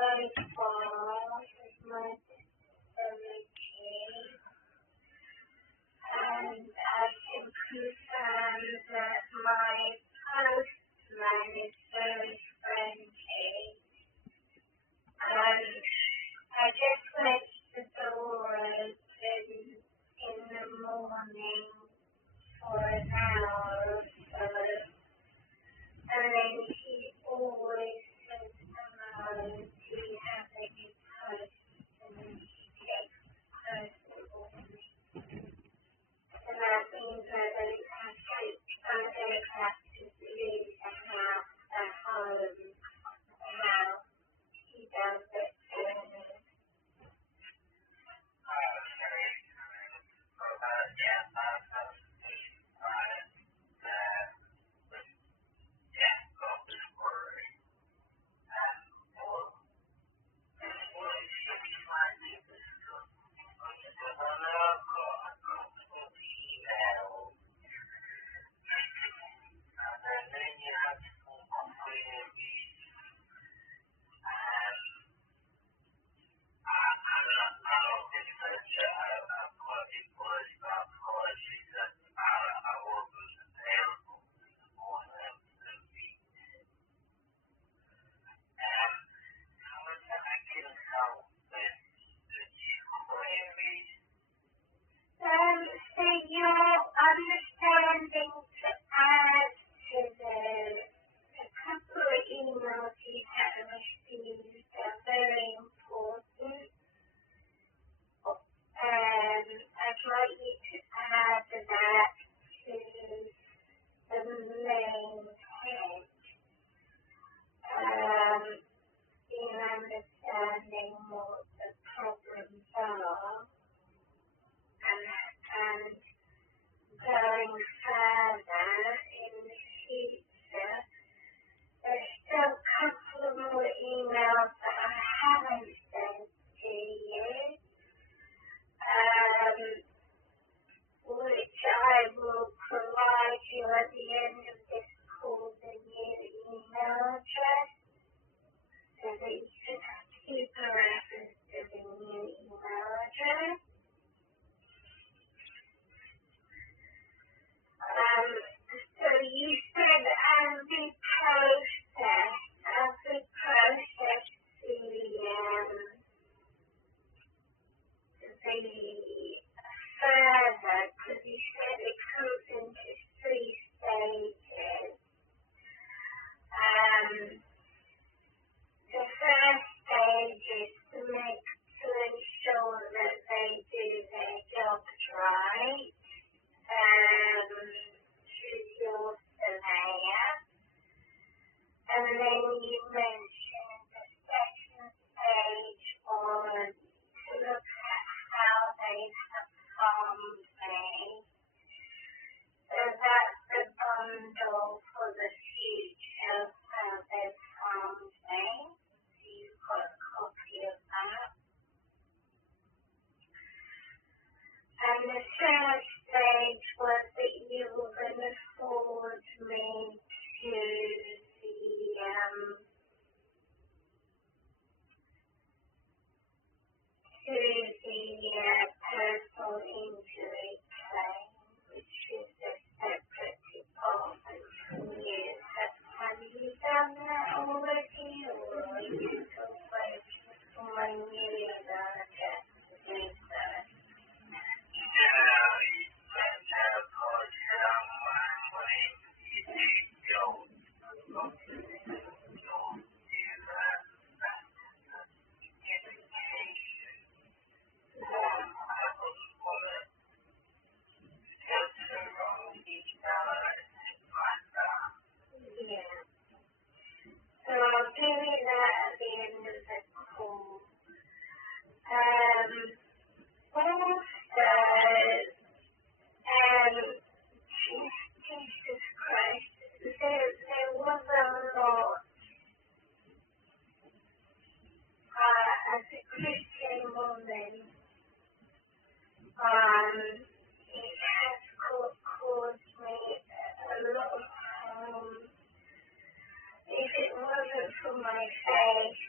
very far with my disability, and I can confirm that my postman is very friendly. I just left the door open in the morning for an hour or so, and then he always says hello, do you have any post, and he takes post for me. And that means I don't have to leave the house at home. Now he does it for me. So your understanding to add to a couple of emails you have received are very important. I'd like you to add that to the main head in understanding what the problems are. And going further in the future, there's still a couple of more emails that I haven't sent to you, which I will provide you at the end of this call, the new email address, so that you can keep a reference to the new email address. So you said every process the further, because you said it comes into 3 stages. The first stage is to ensure that they do their jobs right. Choose your surveyor, and then you mentioned the second stage on to look at how they have harmed me. So that's the bundle for the future of how they've harmed me. So you've got a copy of that. And the third stage was that you were going to forward me to the personal injury claim, which is a separate department from you. Have you done that already, or are you still waiting for my new email address to do that? So I'll give you that at the end of the call. Jesus Christ, there was a lot as a Christian woman. It has caused me a lot of harm. If it wasn't for my faith,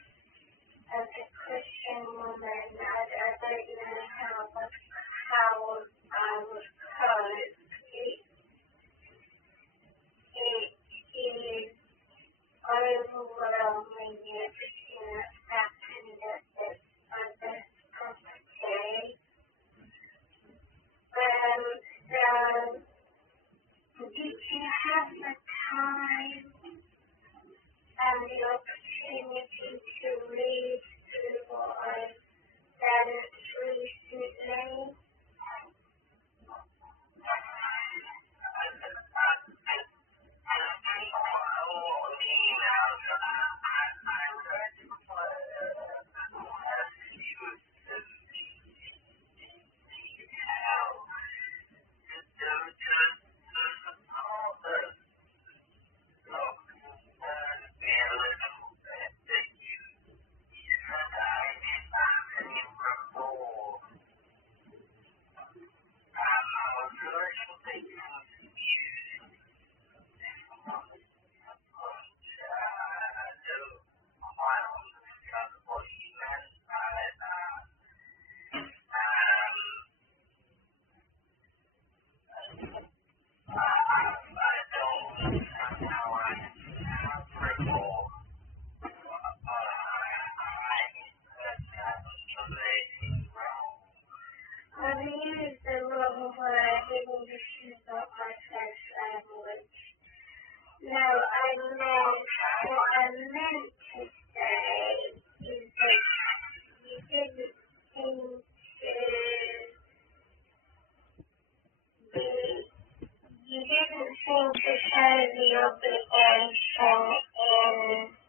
the obligation in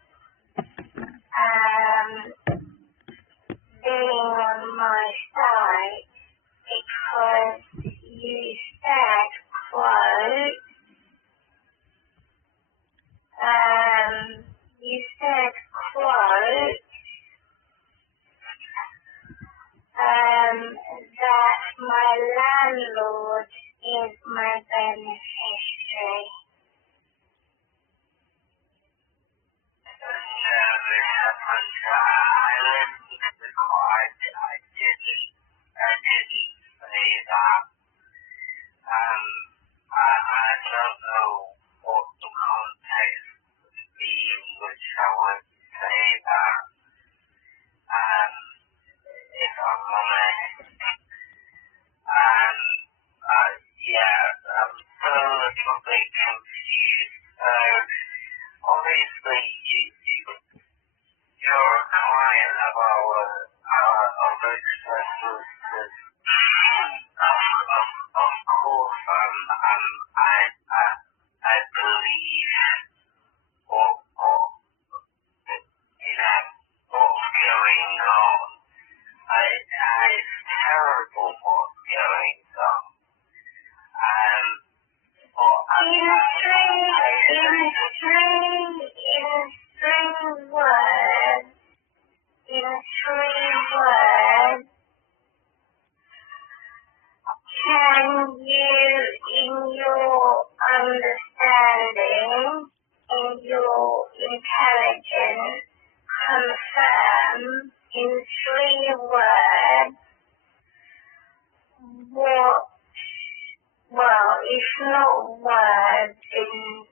being on my side because you said, quote, that my landlord is my beneficiary. I don't know what the context would be in which I would say that, if I'm honest. I'm still a little bit confused. So, obviously, you're a client of of Express. Of course, I believe what's going on. It's terrible what's going on. In three words, can you, in your understanding, in your intelligence, confirm in three words what, well, if not words, in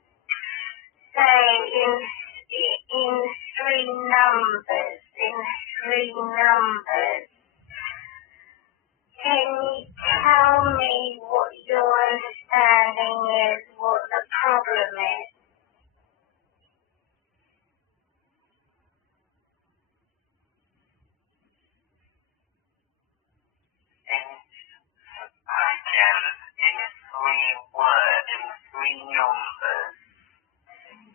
three numbers, can you tell me what your understanding is, what the problem is? In three numbers.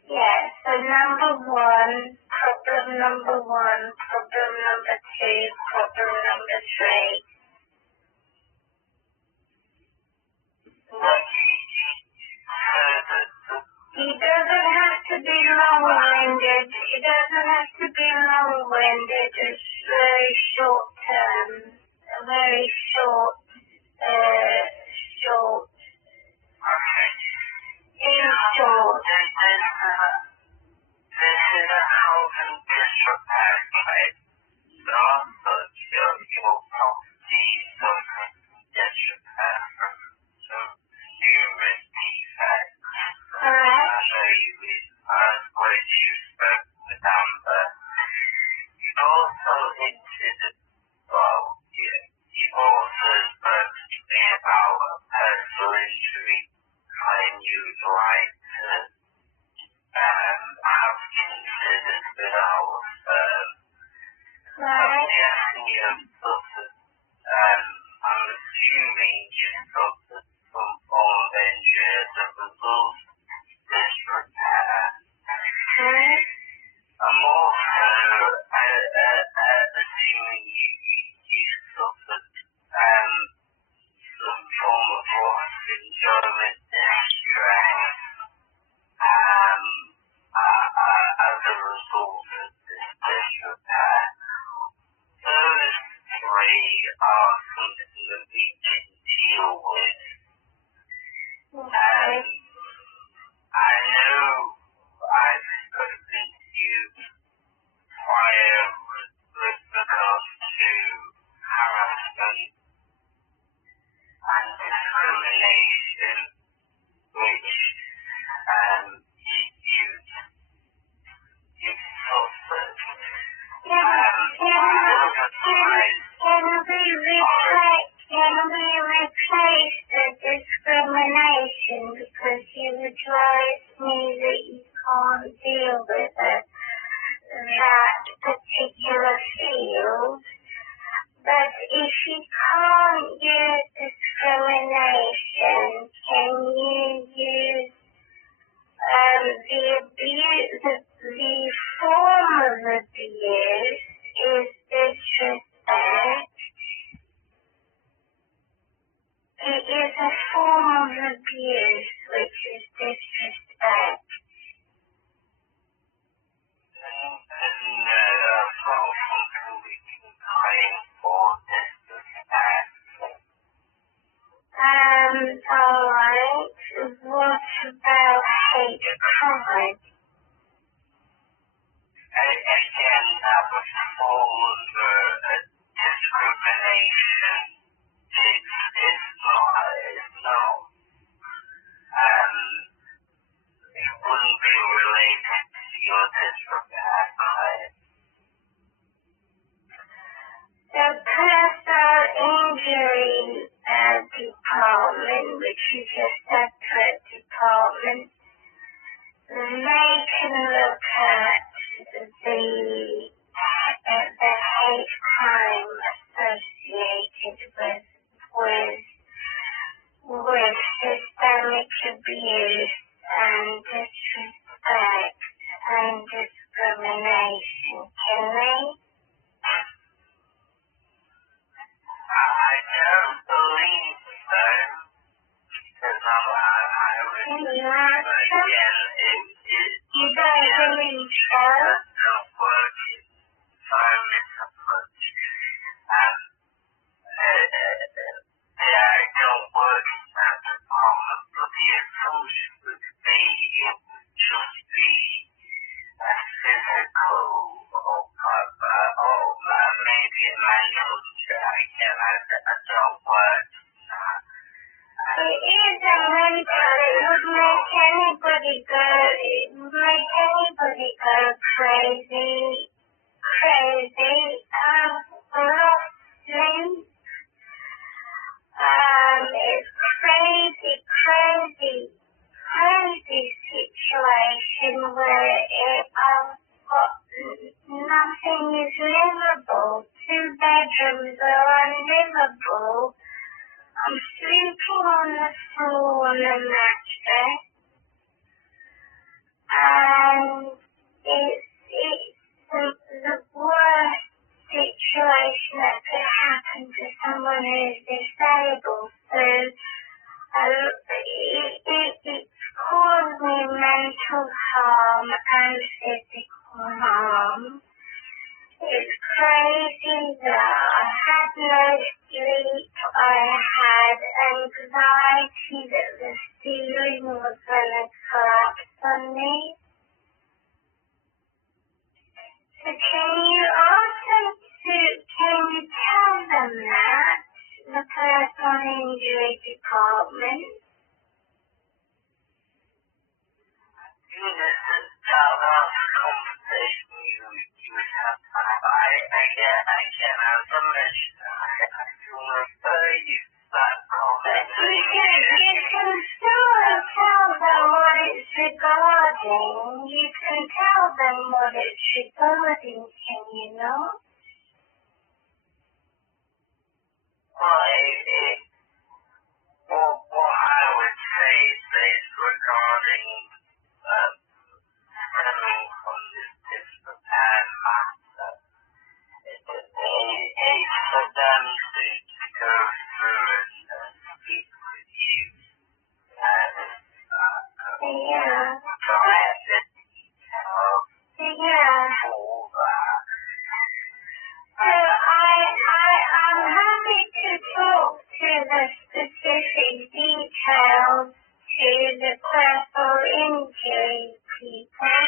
Yeah, so number one, problem number two, problem number three. It doesn't have to be long-winded. It's very short term, very short. Okay. In short. This is a housing disrepair claim. Not that your property suffers disrepair from some numerous defects. Correct. I know which you spoke with Amber. You've also hinted at, you've also spoken to me about a personal injury claim you would like to have considered with our firm. Right. I'm assuming you've suffered some form of injury as a result of this repair. Right. I'm also assuming you suffered some form of loss of enjoyment distress as a result of this disrepair. Those three are something that we can deal with. Okay. I know I've spoken to you prior with regards to harassment and discrimination, which you've suffered. Can we replace the discrimination because you advised me that you can't deal with that particular field? But if you can't use discrimination, can you use alright. What about hate crime? Again, that would fall under discrimination. It's not, it wouldn't be related to your disrepair claim. The personal injury department, which is a separate department, they can look at the hate crime associated with systemic abuse and disrespect and discrimination. Can they? I don't believe so, because I would, again, You don't believe so? don't work in environment approach. I don't work in that department, but the assumption would be it would just be a physical or maybe a mental injury. Again, I don't work in that. It is a mental. It would make anybody go crazy. Roughly. It's crazy situation where I've got nothing is livable. 2 bedrooms are unlivable. I'm sleeping on the floor on a mattress, and it's the worst situation that could happen to someone who's disabled. So it's caused me mental harm and physical harm. It's crazy that I had no sleep. I had anxiety that the ceiling was going to collapse on me. So can you tell them that, the personal injury department? That's a conversation you would have to have. Again, as I mentioned, I can refer you to that conversation. You can still tell them what it's regarding. You can tell them what it's regarding, can you not? Well, what I would say is regarding stemming from this disrepair matter, it's for them to go through and speak with you and provide the details for that. So I'm happy to talk to the specific details to the personal injury people.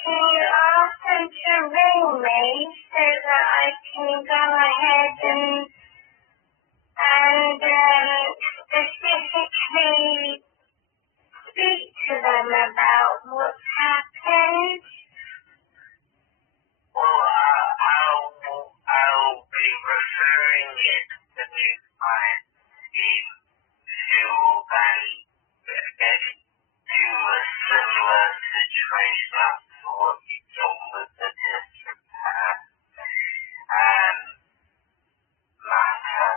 Can you ask them to ring me so that I can go ahead and specifically speak to them about what's happened? Well, I'll be referring it to the new client team who will then get to a similar situation as to what you've done with the disrepair matter.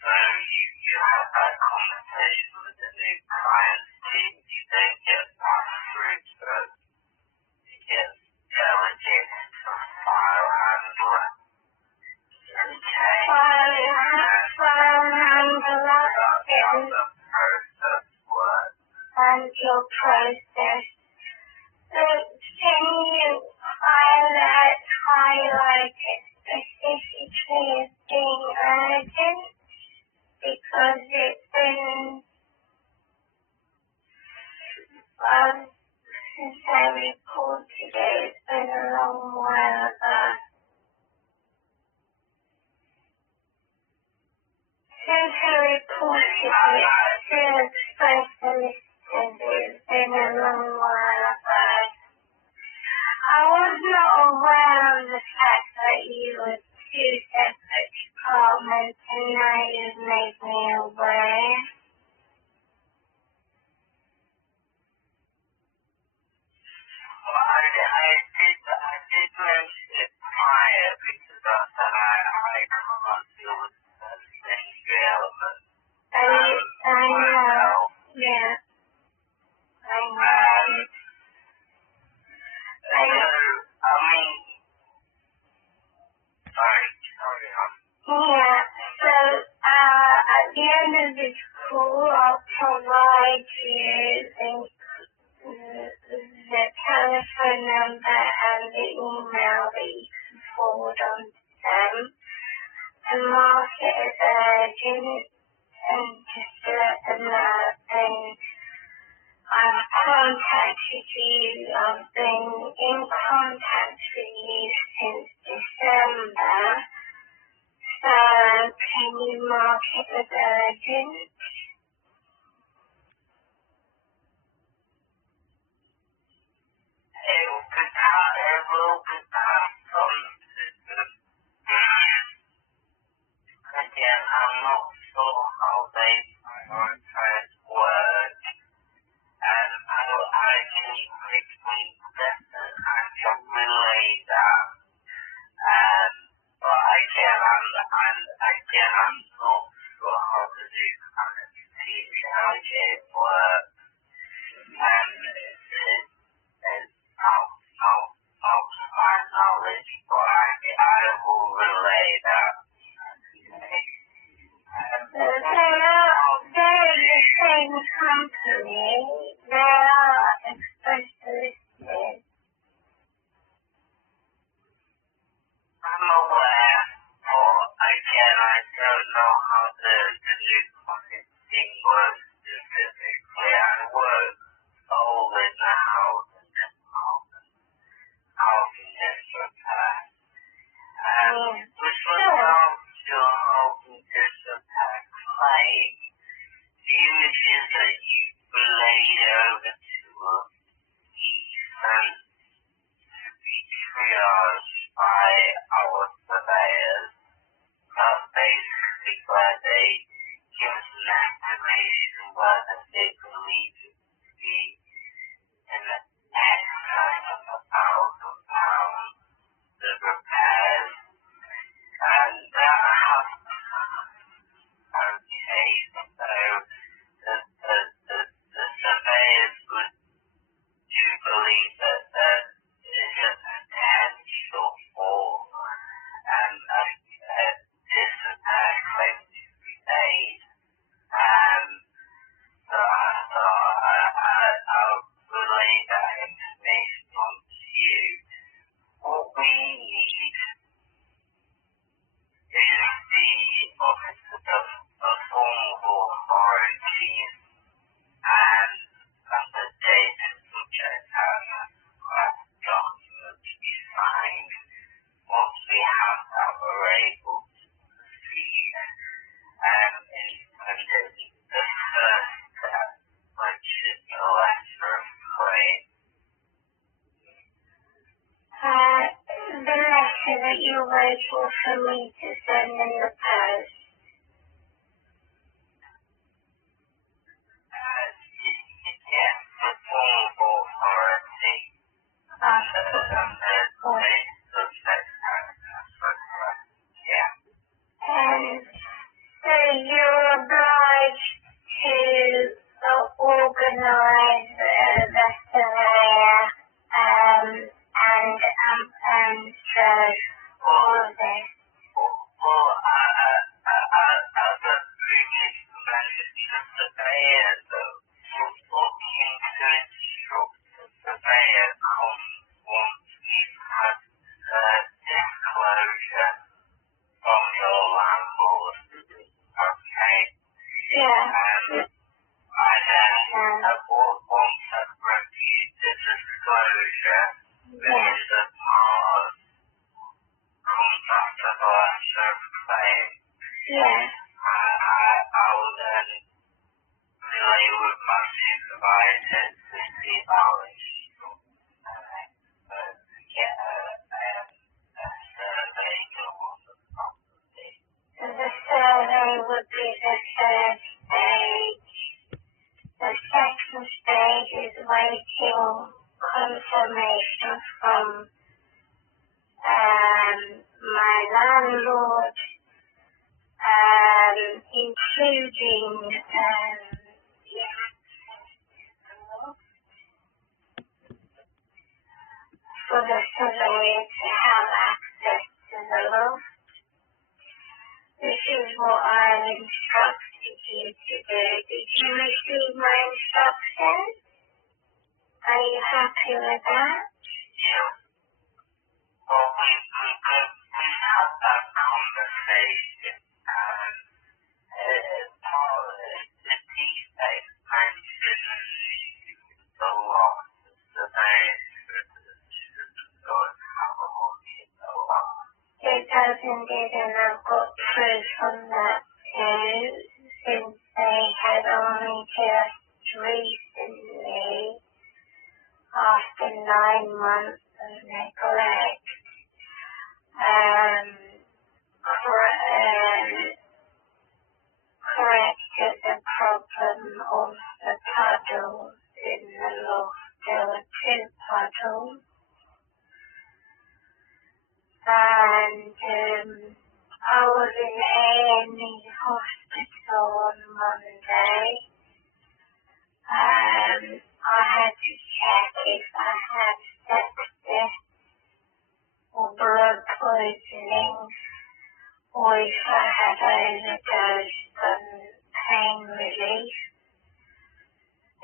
So you have that conversation with the new client team. You then get passed through to get delegated to a file handler. Okay. File handler. That's how the process works. And your process. So can you highlight it specifically as being urgent? Because it's been unfortunately, the person has been a long while ago. I was not aware of the fact that you were two separate departments, and now you've made me aware. Well, I did mention it prior because I said I can't deal with the industry element. I know, yeah. I know. I mean, sorry on. Yeah, so at the end of this call, I'll provide you the telephone number and the email that you can forward on to them. The market is urgent, and just to let them know, and I've contacted you. I've been in contact with you since December. So can you mark it as urgent? It will be passed on to them. Again, I'm not sure how they prioritize work, and I can relay that. But again, I'm not sure how to do kind of teach how it works, and it's out my knowledge, but I will relay that. They're the same company. They are expressly listed. I'm aware, but again, I don't know how the new thing works specifically. I work all in the housing disrepair. With regards to housing disrepair claim, the images that you relayed over to us, to be triaged by our surveyors, that's basically where they give us an estimation whether they believe it to be in excess of £1,000, the repairs, and that has okay, so the surveyors do believe that there is a potential for disrepair claim to be made. I'll relay that information on to you. What we need is the Office of Formal Authorities and the date and subject document to be signed. Once we have that, we're able to proceed. And the first step, which is the letter of claim. The letter that you're waiting for me to send in the post. Yes, the formal authority. Yeah. So you're obliged to organise the surveyor and all of this. Well, as a previous mentioned, the surveyor was looking to instruct the surveyor once we've had disclosure from your landlord. Okay. Yeah. I then once I've reviewed the disclosure, which is a part of comes after the letter of claim. Yeah. I will then would be the third stage. The second stage is waiting confirmation from my landlord, including the for the surveyor to have access to the loft. This is what I've instructed you to do. Did you receive my instructions? Are you happy with that? Yeah. Well, we had that conversation, and the defect mentioned the loss of the base don't have a look in the loss. It does indeed, and I've got proof on that too, since they had only just recently, after 9 months of neglect, corrected the problem of the puddles in the loft. There were 2 puddles. And I was in A&E hospital on Monday. I had to check if I had sepsis or blood poisoning, or if I had overdosed on pain relief.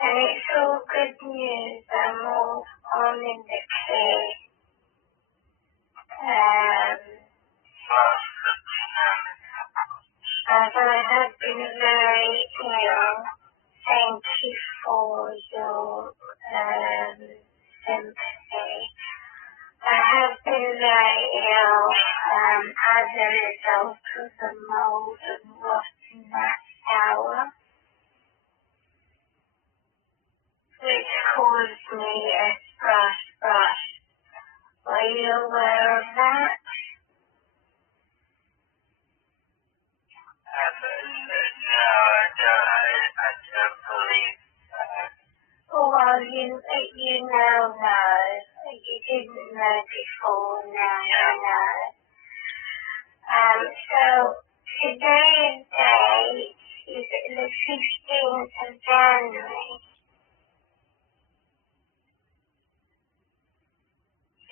And it's all good news. I'm in the clear. As I have been very ill, thank you for your sympathy. I have been very ill as a result of the mold and rot in that shower, which caused me a brush. Are you aware of that? No, I don't believe that. Oh, well, you now know. You didn't know before, now you know. So, today's date is the 15th of January.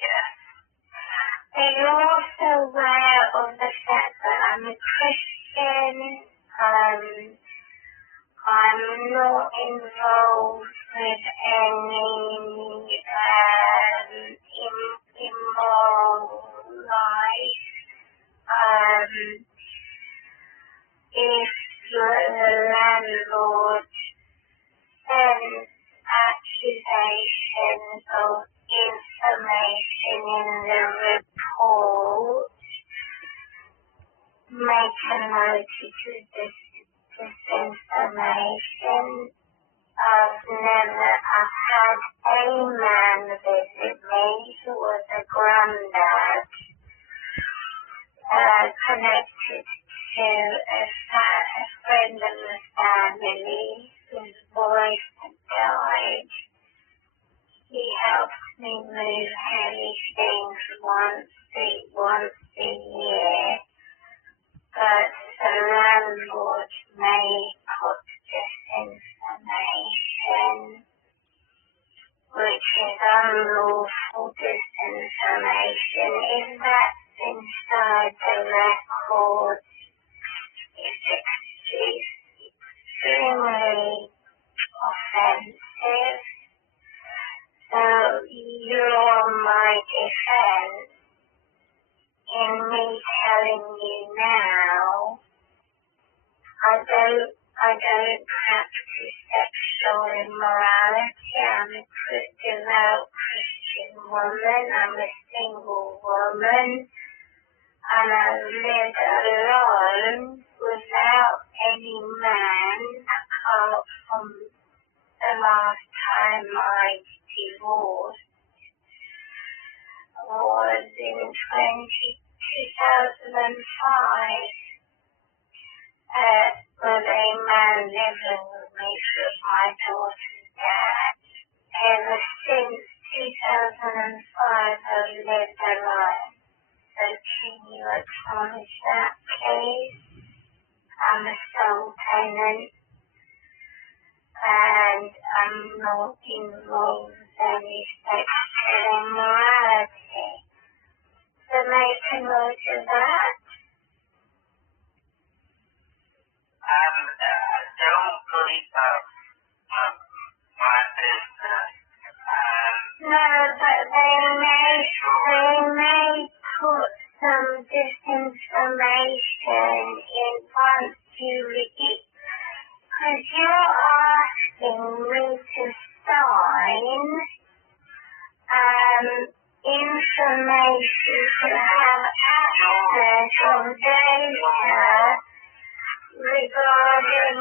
Yes. Are you also aware of the fact that I'm a Christian? I'm not involved with any immoral life. If the landlord sends accusations or information in the report, make a note of this information. I've had a man visit me who was a granddad, connected to a friend of the family whose voice had died. He helps me move heavy things once a year, but the landlord may put this information, which is unlawful disinformation. If that's inside the record, it's extremely offensive. So you're on my defense in me telling you now I don't practice sexual immorality. I'm a devout Christian woman. I'm a single woman. And I live alone without any man apart from the last time I divorced was in 2005. with a man living with me with my daughter's dad. Ever since 2005, I've lived alone. So can you acknowledge that, please? I'm a sole tenant, and I'm not involved with any sexual immorality. So make a note of that. Don't believe my business. No, but they may put some disinformation in once you read it, because you're asking me to sign information to have access of data regarding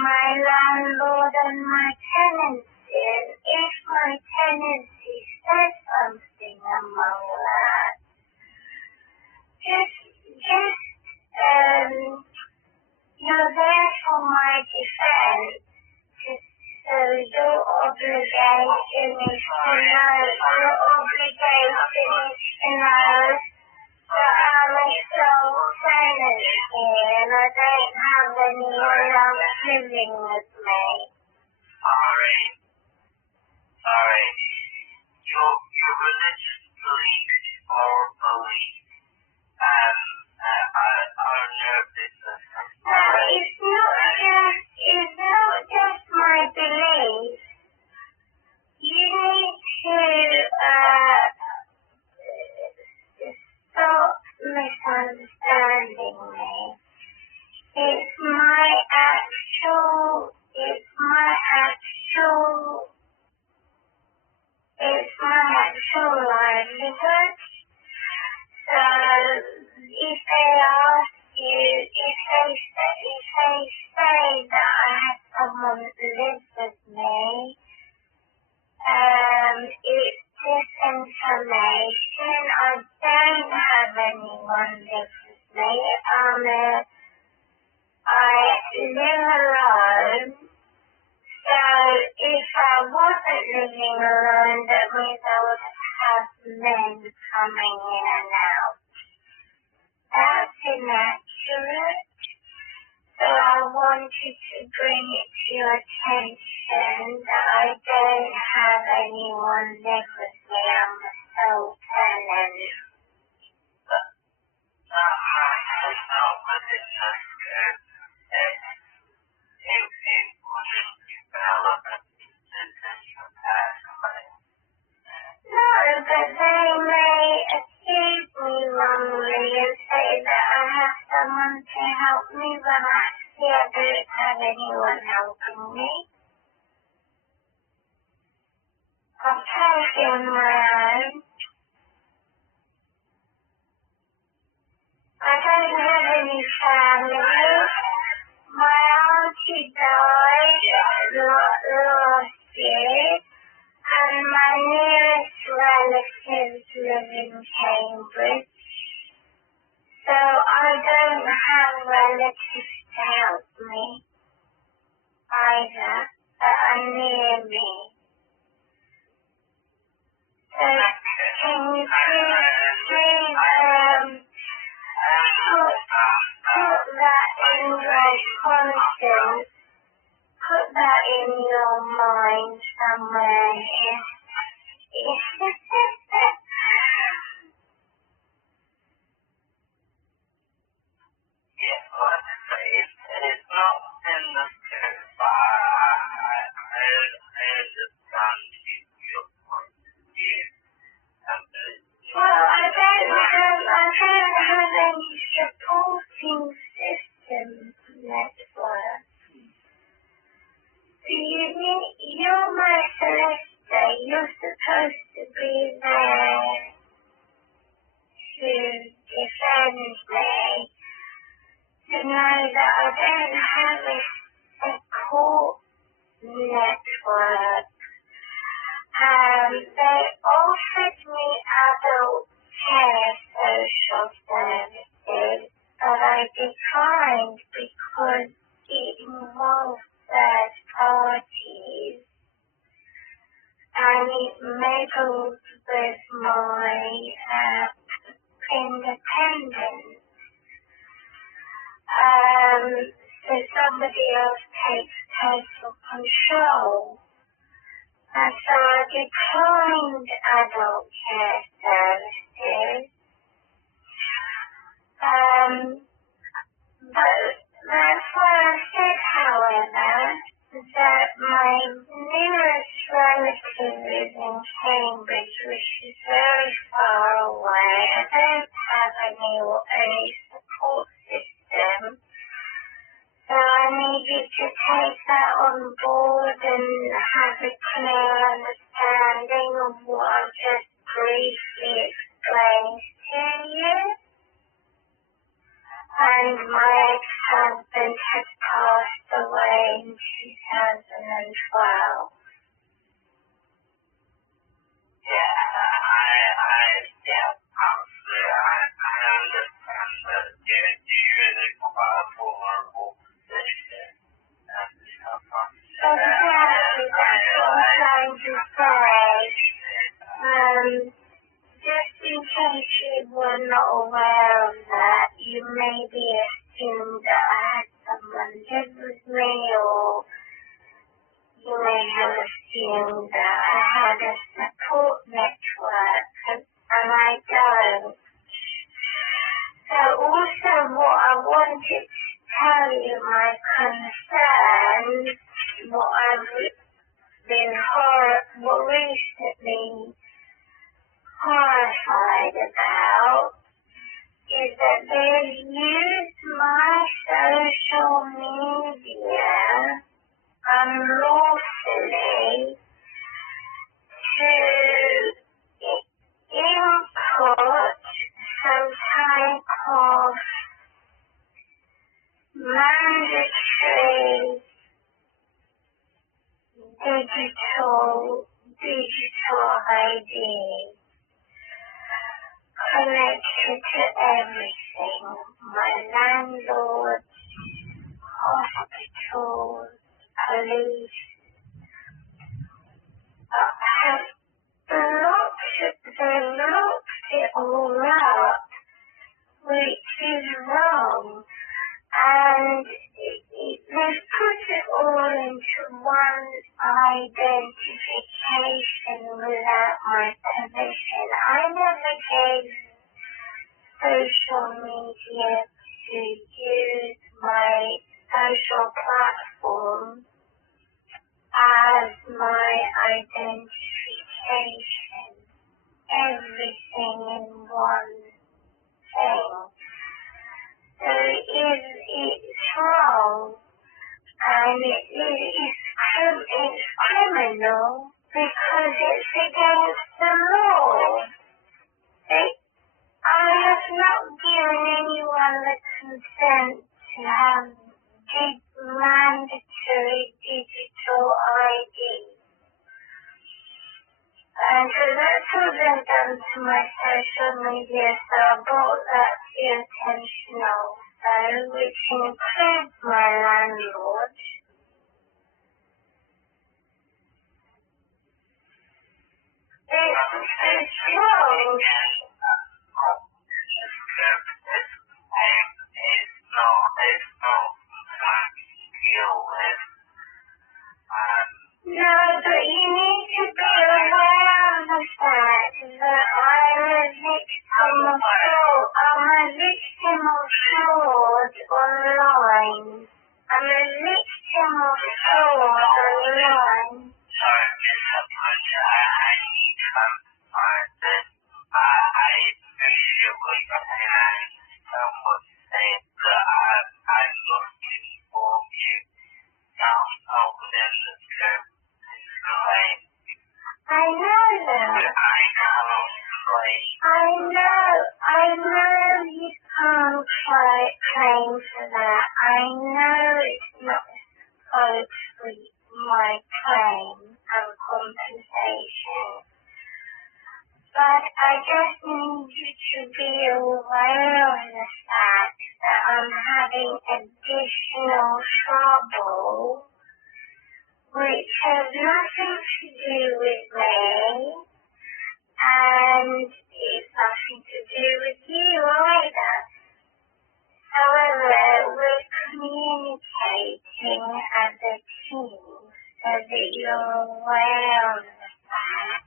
my landlord and my tenancy. And if my tenancy says something among that, you're there for my defense. So your obligation is to know that I'm a sole tenant here and I don't have anyone else living with me. Sorry. Your religious beliefs or beliefs are no business. No, it's not just my belief. You need to stop misunderstanding me. It's my actual livelihood. So if they ask you, if they say that I have someone that lives with me, it's disinformation. I don't have anyone live with me. I live alone. So if I wasn't living alone, that means I would have men coming in and out. That's inaccurate. So I wanted to bring it to your attention that I don't have anyone live with me. I'm a sole tenant. It's not religious. It wouldn't develop into your past life. No, but they may accuse me wrongly and say that I have someone to help me, but actually I don't have anyone helping me. I'm totally on my own. I don't have any family. My auntie died last year, and my nearest relatives live in Cambridge. So I don't have relatives to help me either, that are near me. So can you please put that in your conscience, put that in your mind somewhere here. It's not in the spirit, but I understand your point of view. Well, I don't have any supporting system network. You're my solicitor. You're supposed to be there to defend me. To know that I don't have a court network. They offered me adult care social services, but I declined independent. So somebody else takes total control. And so I declined adult care services. But that's why I said, however, that my nearest relative is in Cambridge, which is very far away. I don't have any support system. So I need you to take that on board and have a clear understanding of what I've just briefly explained to you. And my ex-husband has passed away in 2012. Just in case you were not aware of that, you maybe assumed that I had someone live with me, or you may have assumed that I had a support network, and I don't. So also what I wanted to tell you, my concerns, what I've been recently horrified about, is that they've used my social media unlawfully to input some type of mandatory digital ID connected to everything. My landlord, hospitals, police, have they locked it all up, which is wrong. And they've put it all into one identification without my permission. I never gave social media to use my social platform as my identification. Everything in one thing. So it's wrong, and it's criminal because it's against the law. I have not given anyone the consent to have mandatory digital ID. And so that's all they've done to my social media, so I brought that to your attention also, which includes my landlord. It's wrong. No, but you need to be aware of the fact that I'm a victim of fraud online. I'm a victim of fraud online. Sorry, Miss Upwood, I need some this. I appreciate what you're saying. Someone said that I'm looking for you. Now, within the term, claim. I know that. I cannot claim. I know you can't claim for that. I know it's not scope for my claim and compensation. But I just need you to be aware of the fact that I'm having additional trouble, which has nothing to do with me, and it's nothing to do with you either. that,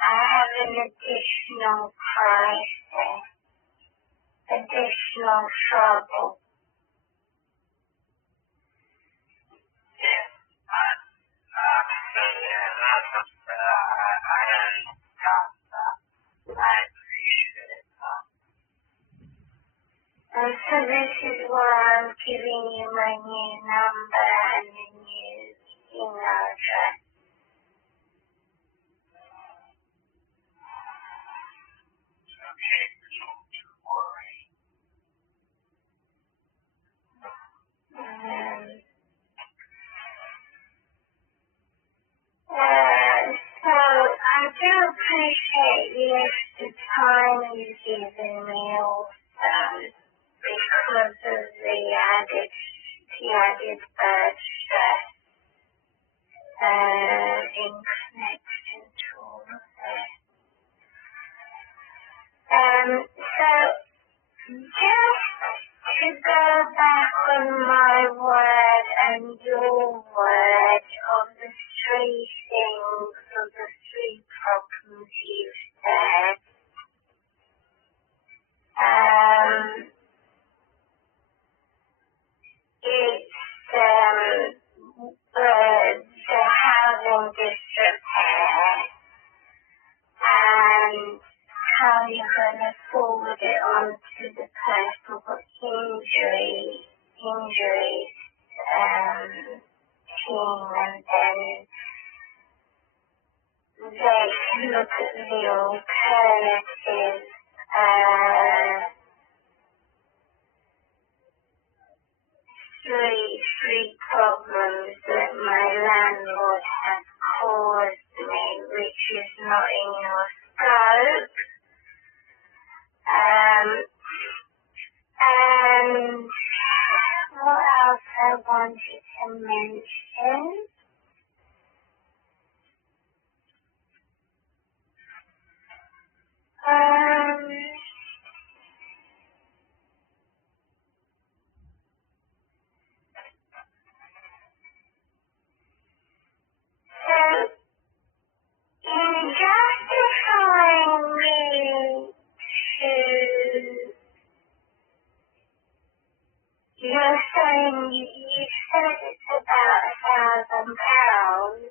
I have an additional crisis, additional trouble. Yes, I understand that. I appreciate that. And so this is why I'm giving you my new number and the new email address. Okay, don't worry. So I do appreciate the time you've given me also because of the added birth stress in connection to all of this. So just to go back on my word and your word of the three things or the three problems you've said, it's the housing disrepair and how you're going to forward it on to the person with injuries team, and then they can look at the alternative three problems that my landlord has caused me, which is not in your scope. And what else I wanted to mention? So, in justifying me to, you're saying you said it's about £1,000,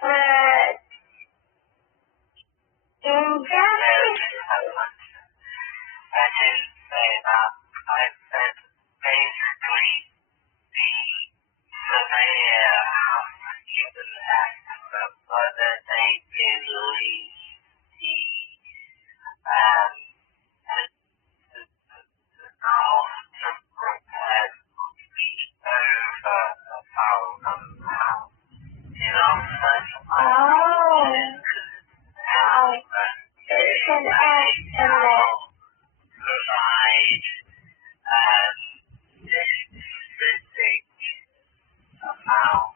but in justifying, I didn't say that. I said basically the surveyor has given that, whether they believe the cost of repairs would be over £1,000. You know, it's an estimate. Provide this specific amount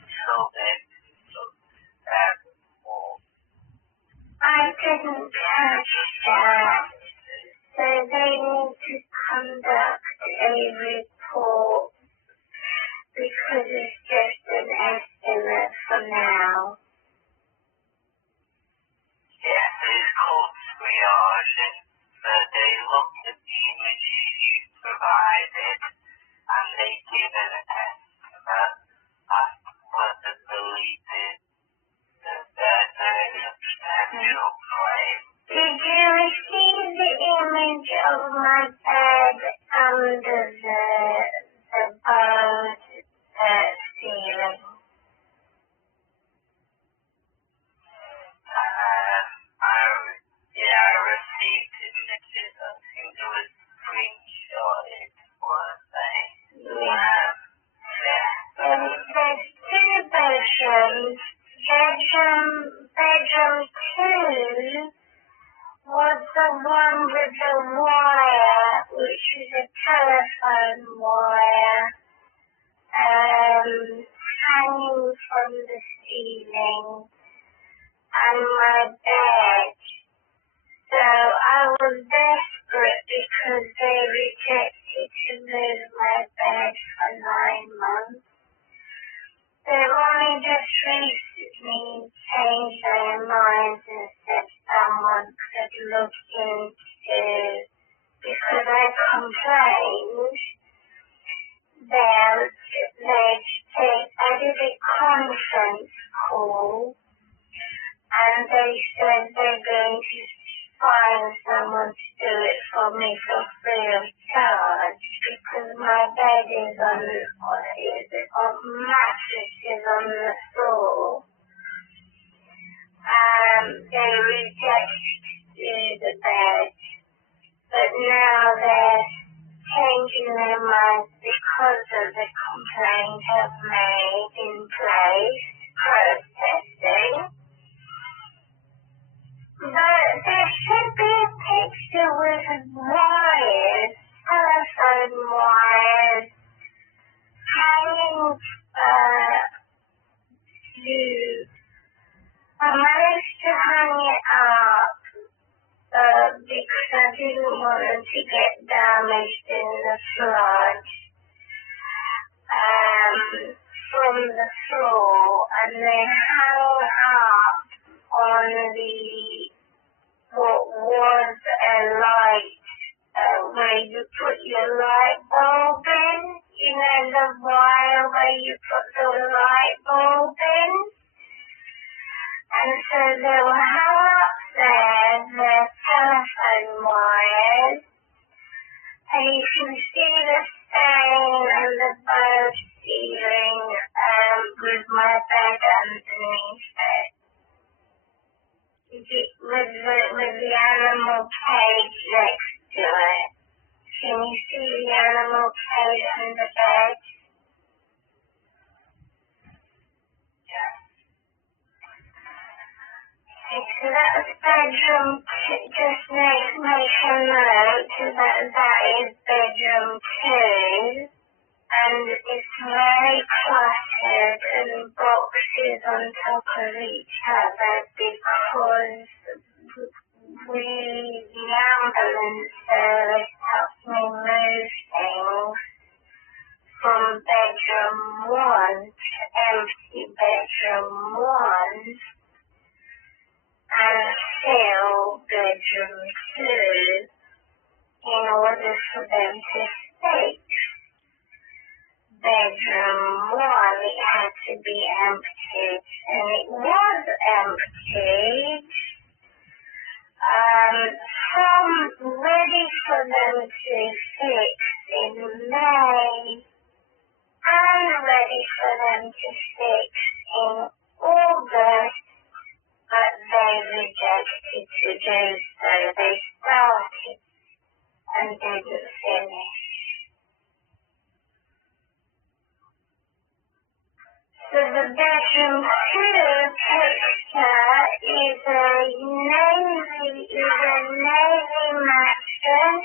so that I didn't catch that. So they need to conduct a report because it's just an estimate for now. yes, it's called triage. They looked at the images you provided and they give an estimate as to whether believe it that there is a potential claim. Did you receive the image of my bed under the bone ceiling? I received images. I think it was screenshotted, weren't they? Yeah. There's two bedrooms. Bedroom 2 was the one with the wire, which is a telephone wire, hanging from the ceiling, and my bed. So I was desperate because they rejected to move my bed for 9 months. because I complained, I did a conference call, and they said they're going to find someone to do it for me for free of charge, because my bed is mattress is on the floor. They rejected the bed, but now they're changing their minds because of the complaint I've made in place, protesting. But there should be a picture with wires, telephone wires, hanging I managed to hang it up because I didn't want them to get damaged in the flood from the floor, and they hung up on what was a light where you put your light bulb in, the wire where you put the light bulb in. And so they were hung up there, the telephone wires, and you can see the stain and the bird ceiling with my bed underneath it. With the animal cage next to it. Can you see the animal cage and the bed? So that was bedroom 2. Just make a note that is bedroom 2. And it's very cluttered and boxes on top of each other because the ambulance service helped me move things from bedroom 1 to empty bedroom 1 and fill bedroom 2 in order for them to fix. Bedroom 1, it had to be emptied, and it was emptied. Ready for them to fix in May, and ready for them to fix in August, but they rejected to do so. They started and didn't finish. So the bedroom 2 picture is a navy mattress,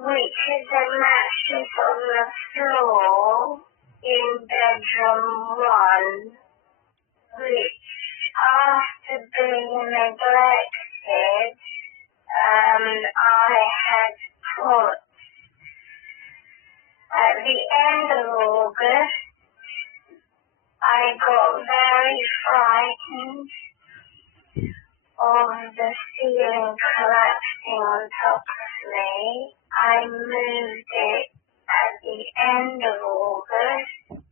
which is a mattress on the floor in bedroom 1, which after being neglected, I had put at the end of August. I got very frightened of the ceiling collapsing on top of me. I moved it at the end of August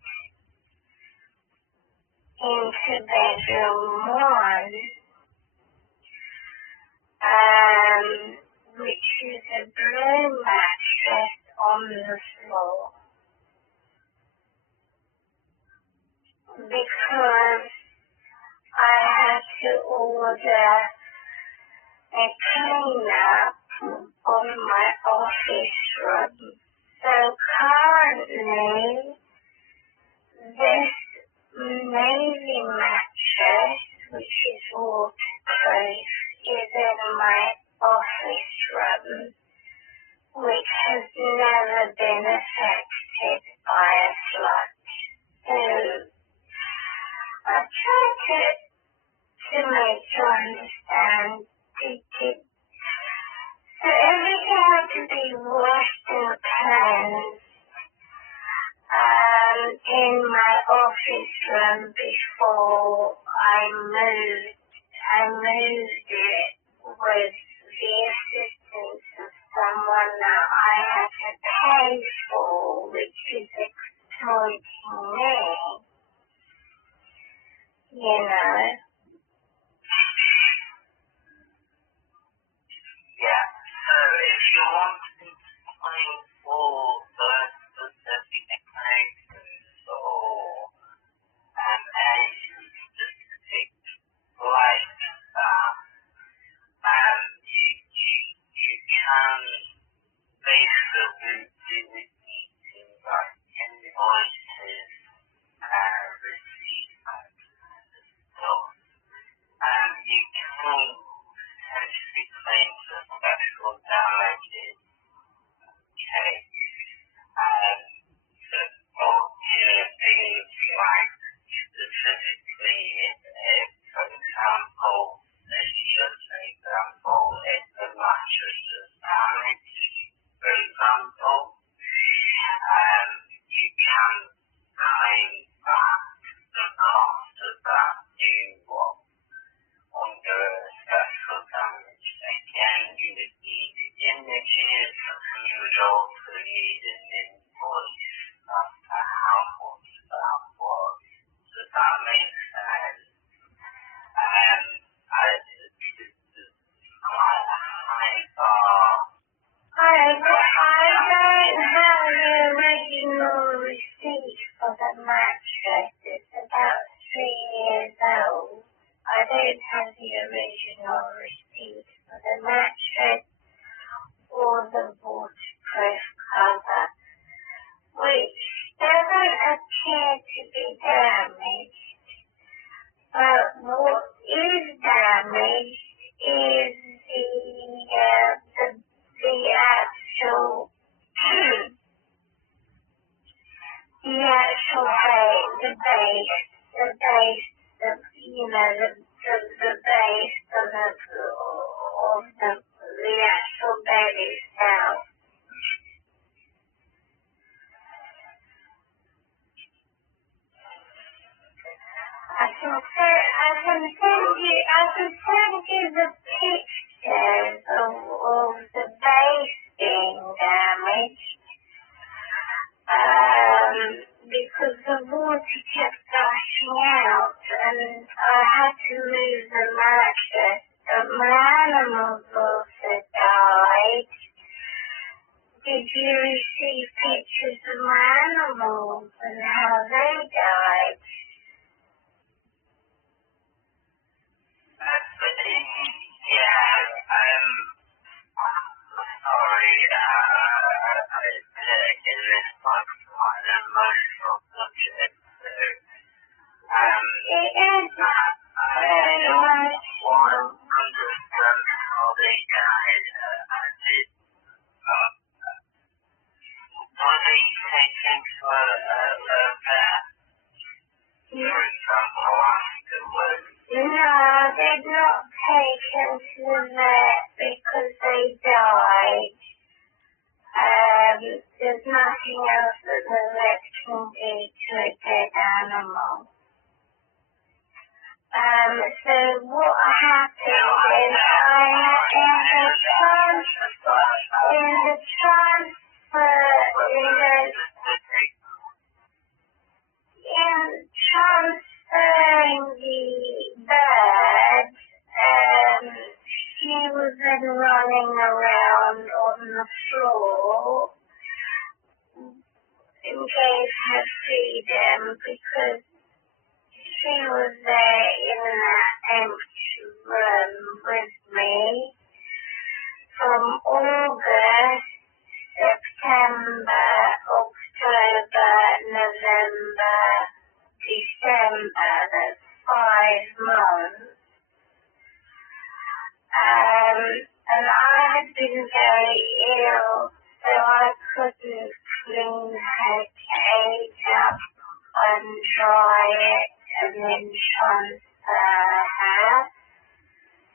into bedroom 1, which is a blue mattress on the floor. Because I had to order a cleanup of my office room. So currently, this navy mattress, which is waterproof, is in my office room, which has never been affected by a flood. So I tried to make you understand. So everything had to be washed and cleansed in my office room before I moved it with the into sexual damages. Okay. The things like specifically, for example, if the mattress is damaged, for example, you can claim back the cost of that new one under special damage. Again, you would need images, you would also need an invoice as to how much that was. Does that make sense? It's quite a high bar. I don't have the original receipt for the mattress. It's about 3 years old. I don't have the original receipt for the mattress or the waterproof cover, which doesn't appear to be damaged. But what is damaged is the actual the base, the base of the actual bed itself. I can send you the pictures of the base being damaged, because the water kept gushing out and I had to move the mattress. My animals also died. Did you receive pictures of my animals and how they died? Sorry, in response to an emotional subject, It is very emotional. Understand how they died. Were they taken to a vet, for example, afterwards? No, they're not taken to the vet because they died. There's nothing else that the vet can do to a dead animal. So what happened is in transferring the bird, she was then running around on the floor and gave her freedom because she was there in that empty room with me from August, September, October, November, December. That's 5 months. And I had been very ill, so I couldn't clean her cage up and dry it and then transfer her.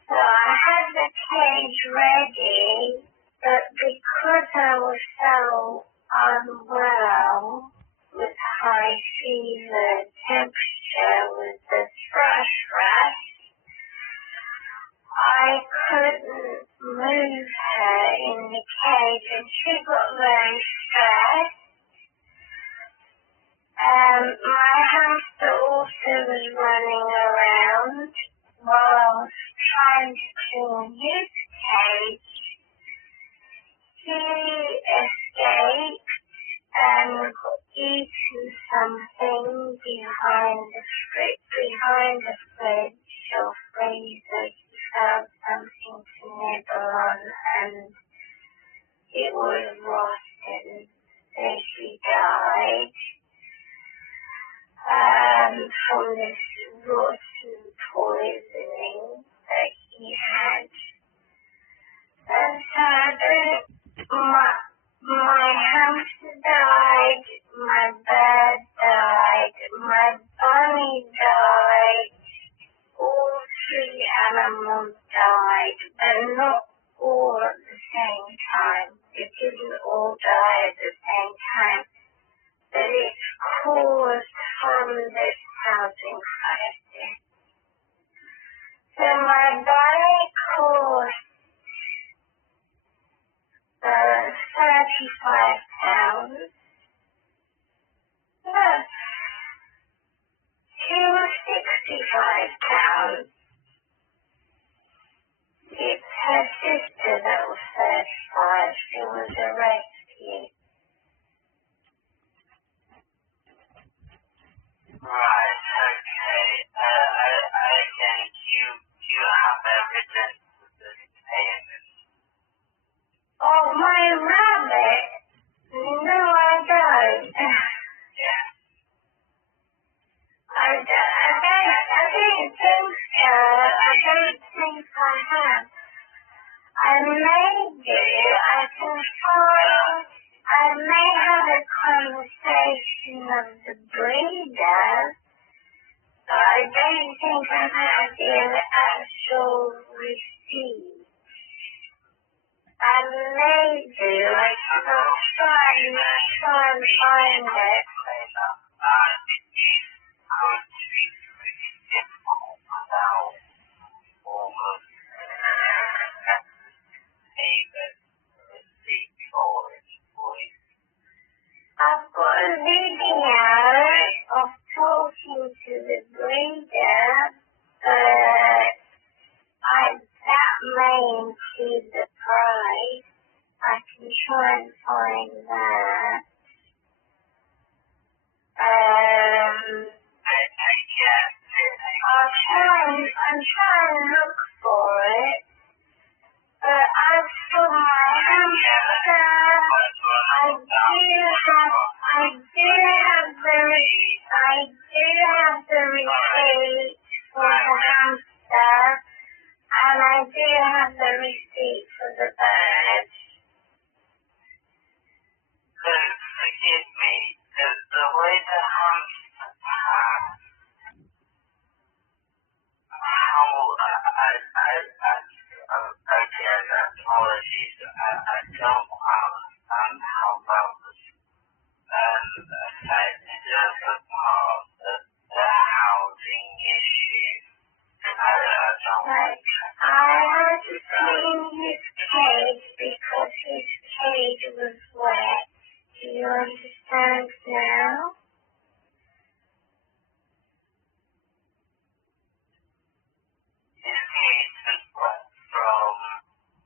So I had the cage ready, but because I was so unwell with high fever, temperature, with the thrush rash, I couldn't move her in the cage and she got very stressed. My hamster also was running around while I was trying to clean his cage. He escaped and got eaten something behind the fridge or freezer. He found something to nibble on and it was rotten, so she died. From this rotten poisoning that he had. £35. No, she was £65. It's her sister that was 35. She was a rescue. Right, okay. Again, do you have evidence of this payment? Oh, my rabbit? No, I don't. Yeah. I don't think so. I don't think I have. I may do. I can find. I may have a conversation of the breeder, but I don't think I have the actual receipt. I may do. I cannot try and find it. I've got a video of talking to the breeder, but that may include the price. I can try and find that. I'm trying to look for it, but as for my hamster, I do have the receipt for the hamster, and I do have the receipt for the bird. Forgive me, the way the hamster passed, again, apologies, I don't understand how that was affected as a part of the housing issue. I had to clean his cage because his cage was wet. Do you understand now? His cage was wet from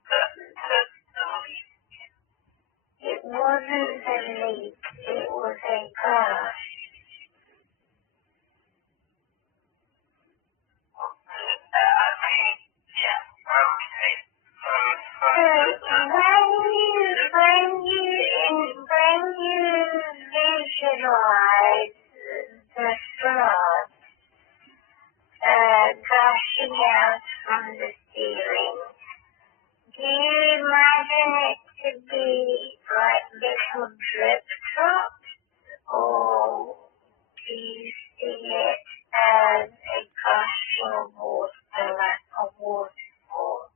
the leak. It wasn't a leak, it was a gush. When you visualize the sloth gushing out from the ceiling, do you imagine it to be like little drip drops, or do you see it as a gushing of water, like a waterfall?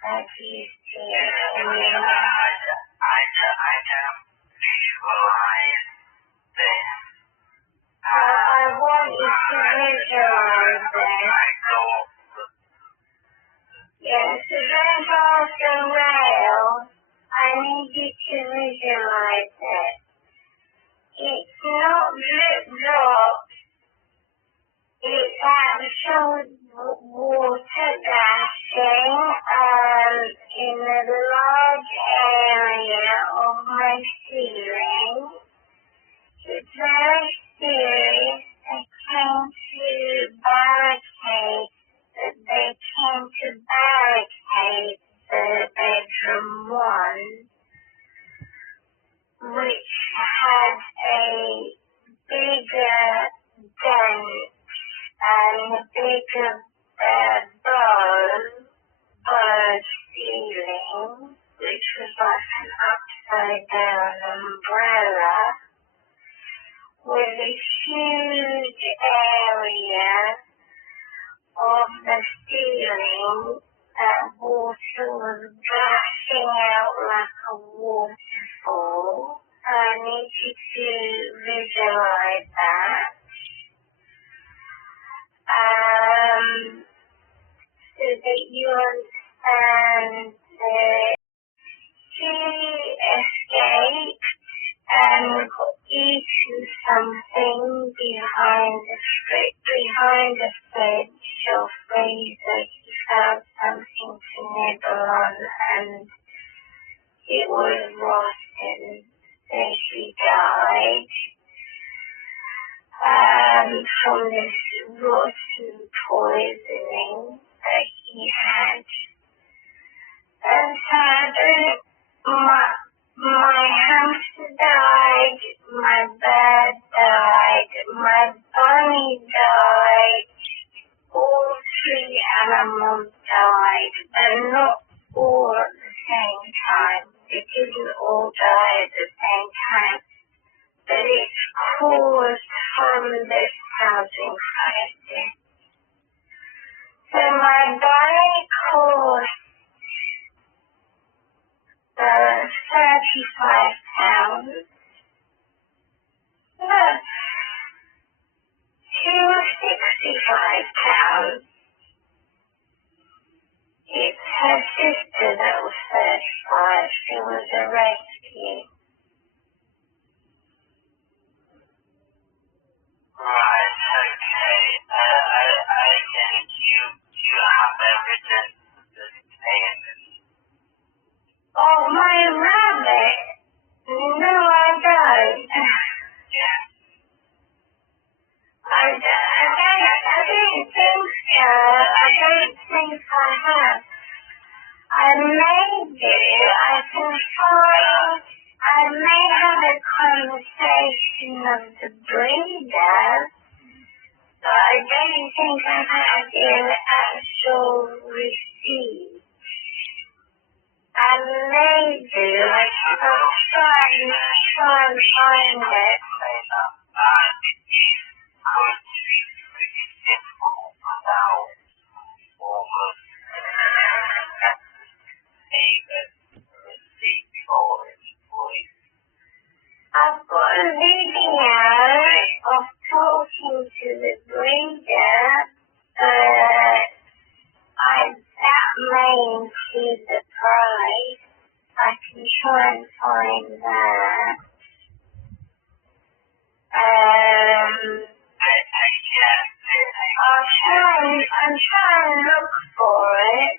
How do you see it in your mind? I don't visualize this. I want you to visualize it. Yes, so don't off the rail. I need you to visualize it. It's not drip drops. It's actual water dashing in a large area of my ceiling. It's very serious. They came to barricade the bedroom one, which had a bigger dent and a bigger bird ceiling, which was like an upside down umbrella, with a huge area of the ceiling that water was gushing out like a waterfall. I need you to visualize that. So that you understand that she escaped and it was rotten. Then she died from this rotten poisoning that he had. And sadly, my hamster died, my bird died, my bunny died. All three animals died, but not all at the same time. They didn't all die at the same time. But it's caused from this housing crisis. So my bunny cost £35. No, she was £65. It's her sister that was 35. She was a rescue. Right, okay. I think you have evidence of this payment. Oh, my rabbit? No, I don't. Yeah. I don't think so. I don't think I have. I may do. I can find. I may have a conversation of the breeder, but I don't think I have the actual receipt. I may do. I'll try and find it. I've got a video of talking to the breeder, that may include the price. I can try and find that. I'm trying to look for it.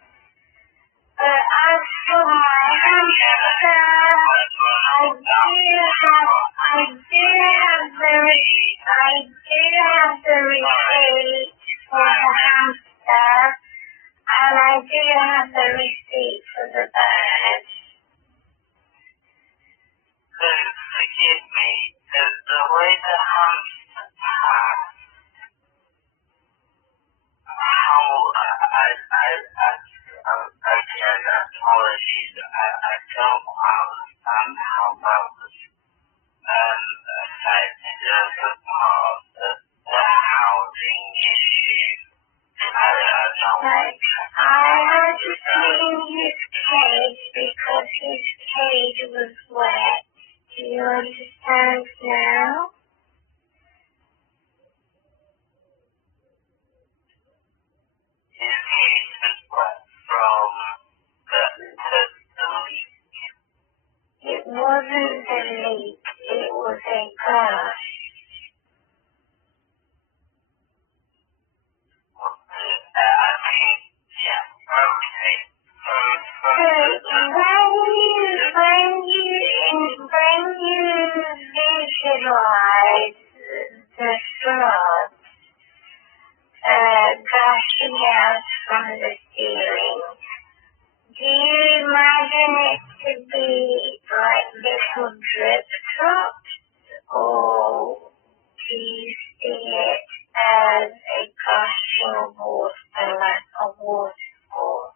But as for my hamster, I do have the receipt for the hamster, and I do have the receipt for the bird. Forgive me, the way the hamster passed, again, apologies, I don't understand how that was affected as a part of the housing issue. I had to clean his cage because his cage was wet. Do you understand now? His cage was wet from the leak. It wasn't a leak, it was a gush. Visualize the sloth gushing out from the ceiling, do you imagine it to be like little drip drops, or do you see it as a gushing of water, like a waterfall?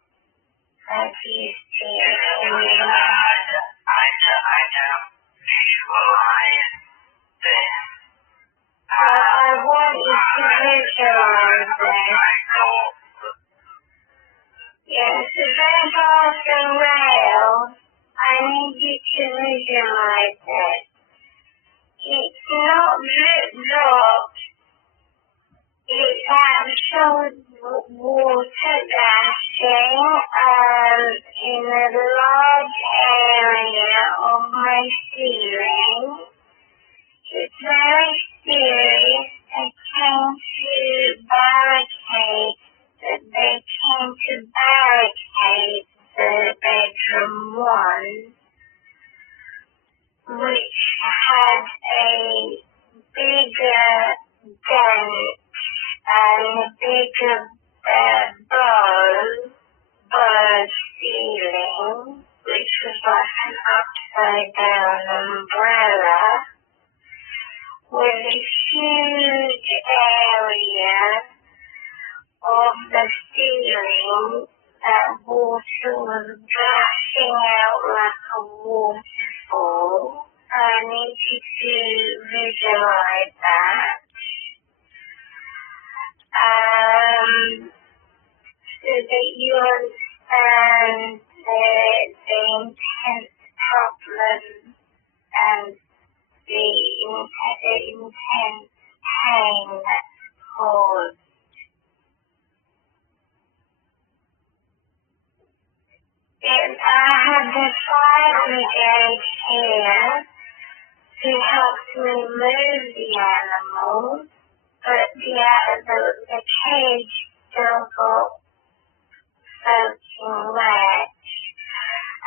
How do you see it in your mind? I don't visualize this. I want you to visualize this. Yes, the very bottom rail, I need you to visualize it. It's not drip drops. It's actual water dashing in a large area of my ceiling. It's very serious. They came to barricade the bedroom one which had a bigger dent and a bigger bird ceiling, which was like an upside down umbrella, with a huge area of the ceiling that water was gushing out like a waterfall. I need you to visualize that. So that you understand the intense problem and the intense pain that's caused. I have the fire brigade here who helped me move the animal, but the cage still got soaking wet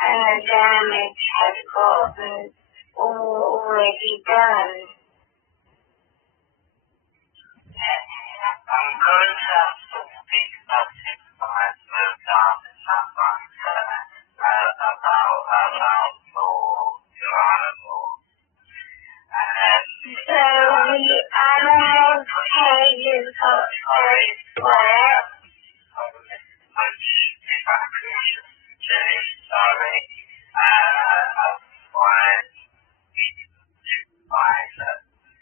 and the damage had gotten already done. I'm going to have to speak about supervised moved on and not about your animal. So the animal's cage is got very wet. Much evacuation. Sorry. Supervisor.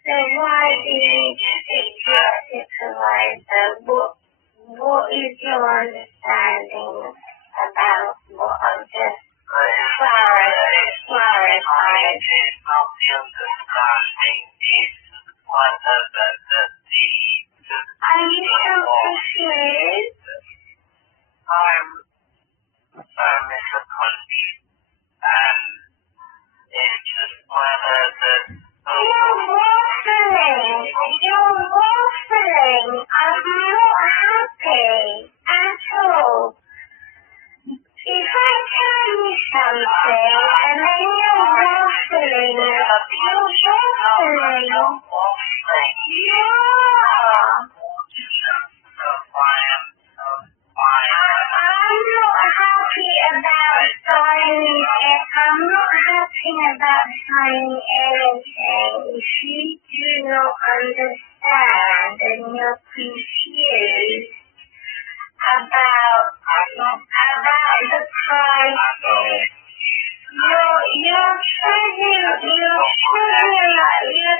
So why do you need to speak to your supervisor? What is your understanding about what I've just clarified? It's not the understanding, it's whether the Are you so confused? I'm disappointed. It's just whether You're waffling. I'm not happy at all. If I tell you something and then you're waffling, you are. I'm not happy about signing it. I'm not happy about signing anything. If you do not understand and you're confused about the prices, you're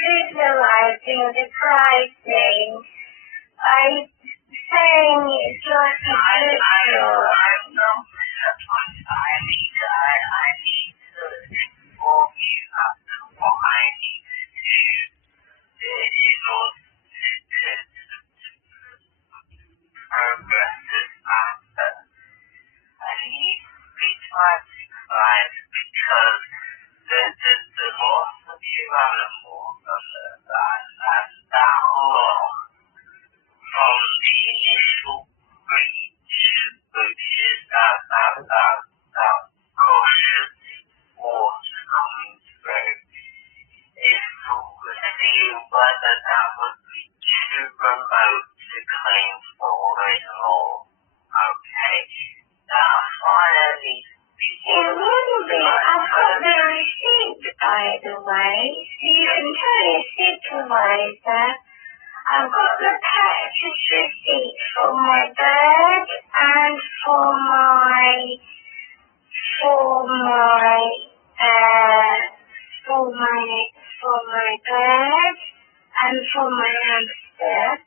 trivializing the pricing by saying it's like a ritual. I need to inform you as to what I need to do in order to progress this matter. I need to speak to my supervisor because the loss of your animal and that loss from the initial breach, which is that cautious water coming through, is to see whether that would be too remote to claim for in law. Okay, that's why I need to be It wouldn't be. I've got the receipt, by the way, so you can tell your supervisor. I've got the purchase receipt for my bird and for my bird and for my hamster,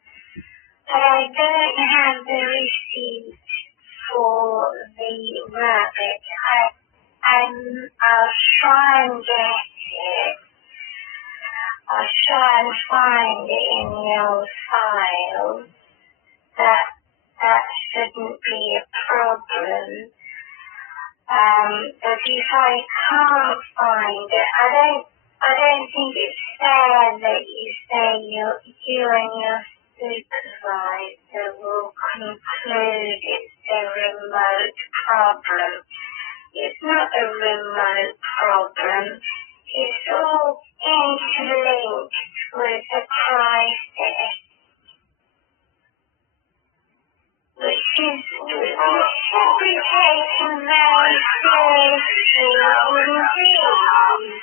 but I don't have the receipt for the rabbit. I'll try and get it. I'll try and find it in the old file. That shouldn't be a problem. But if I can't find it, I don't think it's fair that you say you and your supervisor will conclude it's a remote problem. It's not a remote problem. It's all interlinked with a crisis, which should be taken very seriously indeed.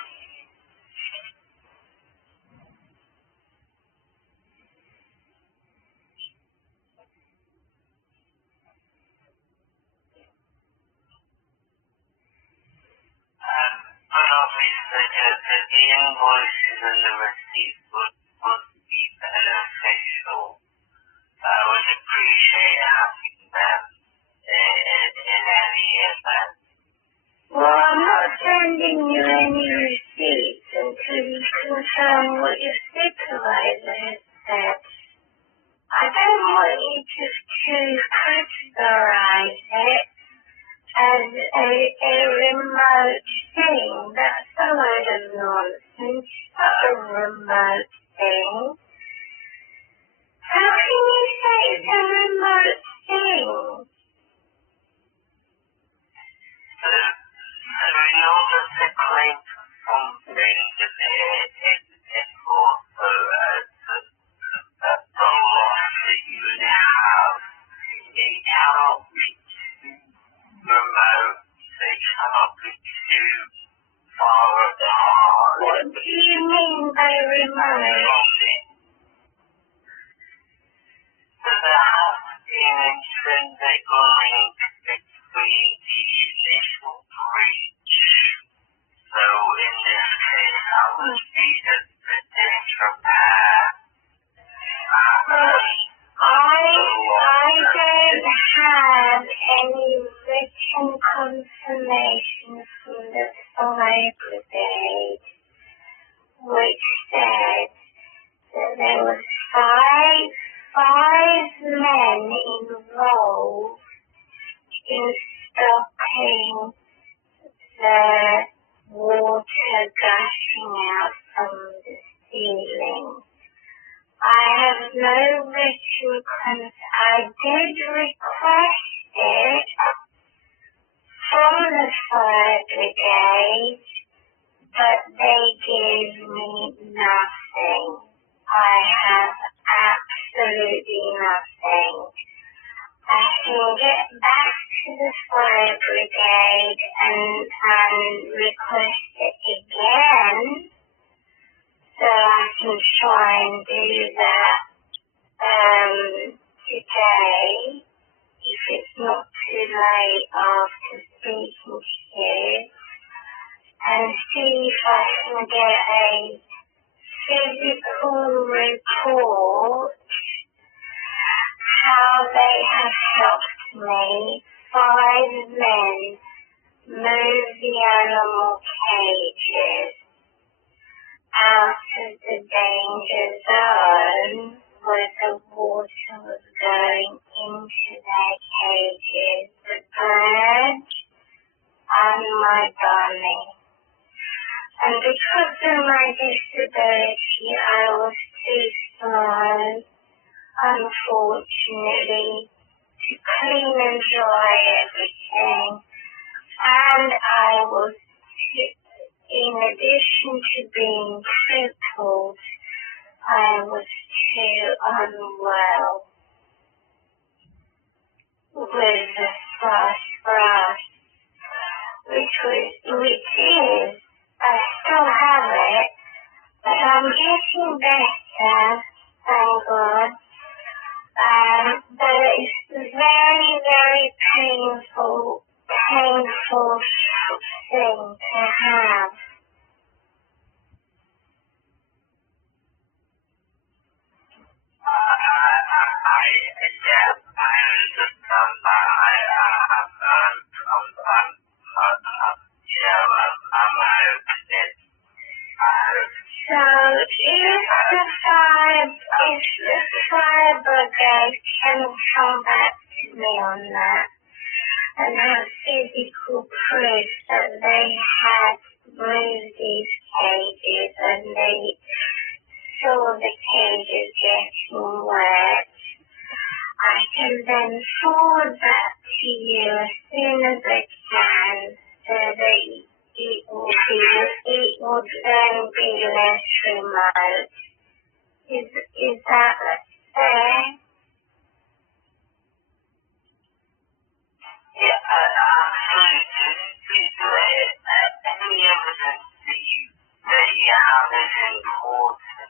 But obviously the invoices and the receipts would be beneficial. I would appreciate having them in any event. Well, I'm not sending you any receipts until you confirm what your supervisor has said. I don't want you to categorize it as a remote thing. That's a load of nonsense. It's not a remote thing. How can you say it's a remote thing? So in order to claim something, it's also the loss that you would have. It cannot be remote, they cannot be too far apart. What do you mean by remote? So there has to be an intrinsic link between the initial breach. So in this case, that would be the disrepair. I don't have any written confirmation from the fire brigade which said that there were five men involved in stopping the water gushing out from the ceiling. I have no written I did request it from the fire brigade, but they gave me nothing. I have absolutely nothing. I can get back to the fire brigade and request it again. So I can try and do that today, if it's not too late after speaking to you, and see if I can get a physical report how they have helped me, 5 men, move the animal cages out of the danger zone where the water was going into their cages, the bird and my bunny. And because of my disability, I was too slow, unfortunately, to clean and dry everything. And I was in addition to being crippled, I was too unwell with the sloth, which is, I still have it, but I'm getting better, thank God. But it's very, very painful thing to have. I understand that. I'm hoping. So if the fire brigade can come back to me on that and have physical proof that they had moved these cages and they saw the cages getting wet, I can then forward that to you as soon as I can, so that it would then be less remote. Is that fair? Yeah, please do it. Any evidence that you have is important.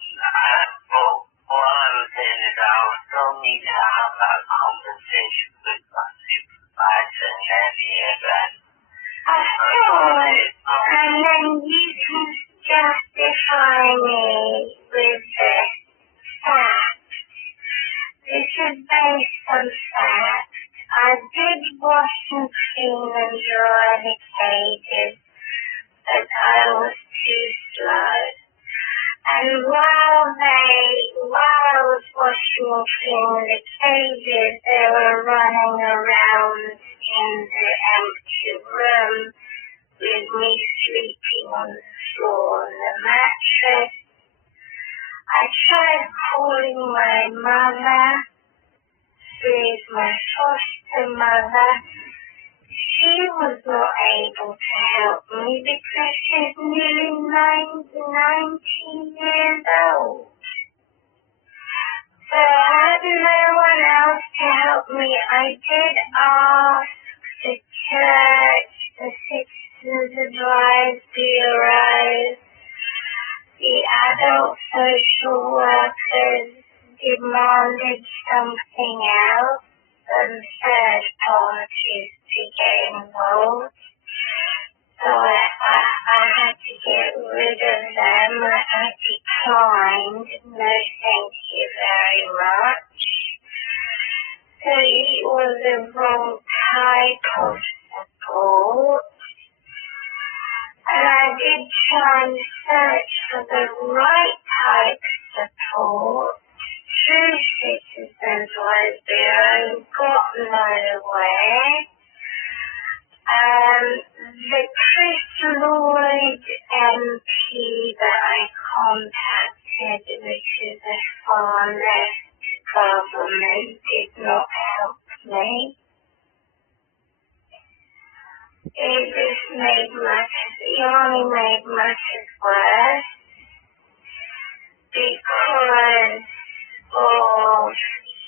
What I was saying is I would still need to have that conversation with my supervisor in any event. Of course, and then you can justify me with the facts. This is based on facts. I did wash and clean and dry the cages, but I was too slow. And while I was washing and cleaning the cages, they were running around in the empty room with me sleeping on the floor on the mattress. I tried calling my mother, who is my foster mother. She was not able to help me because she's nearly 90 years old. So I had no one else to help me. I did ask the church, the Citizens Advice Bureau, the adult social workers demanded something else, and third parties to get involved. So I had to get rid of them. I declined. No, thank you very much. So it was the wrong type of support. And I did try and search for the right type of support through Citizens Advice Bureau, got nowhere. The Chris Lloyd MP that I contacted, which is a far left government, did not help me. It only made matters worse because of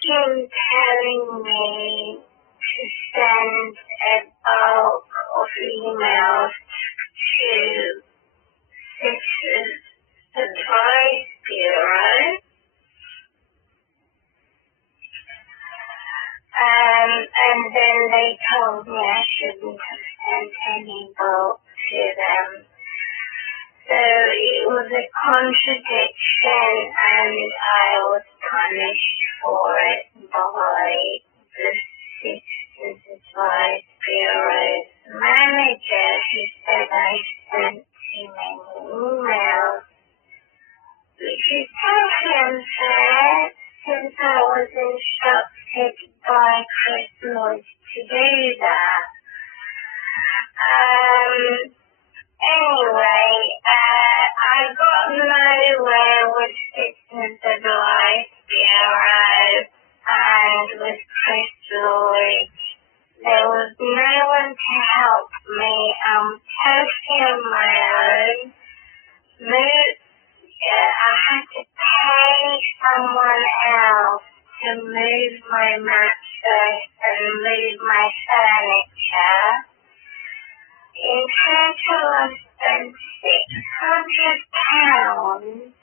him telling me to send a bulk of emails to Citizens Advice Bureau. And then they told me I shouldn't have sent any bulk to them. So it was a contradiction, and I was punished for it by the Citizens Advice Bureau's manager, who said I sent too many emails, which is totally unfair, since I was instructed by Chris Lloyd to do that. Anyway, I got nowhere with Citizens Advice Bureau and with Chris Lloyd. There was no one to help me. I'm totally on my own. I had to pay someone else to move my mattress and move my furniture. In total, I spent £600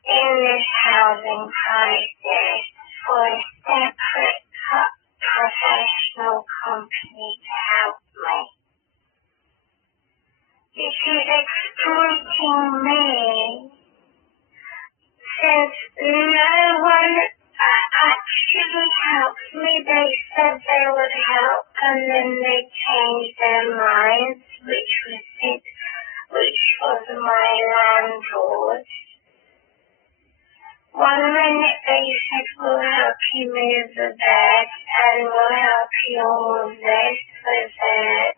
in this housing crisis for a separate professional company to help me. This is exploiting me, since no one actually helped me. They said they would help, and then they changed their minds, which was my landlord. One minute they said, we'll help you move the bed, and we'll help you all of this with it.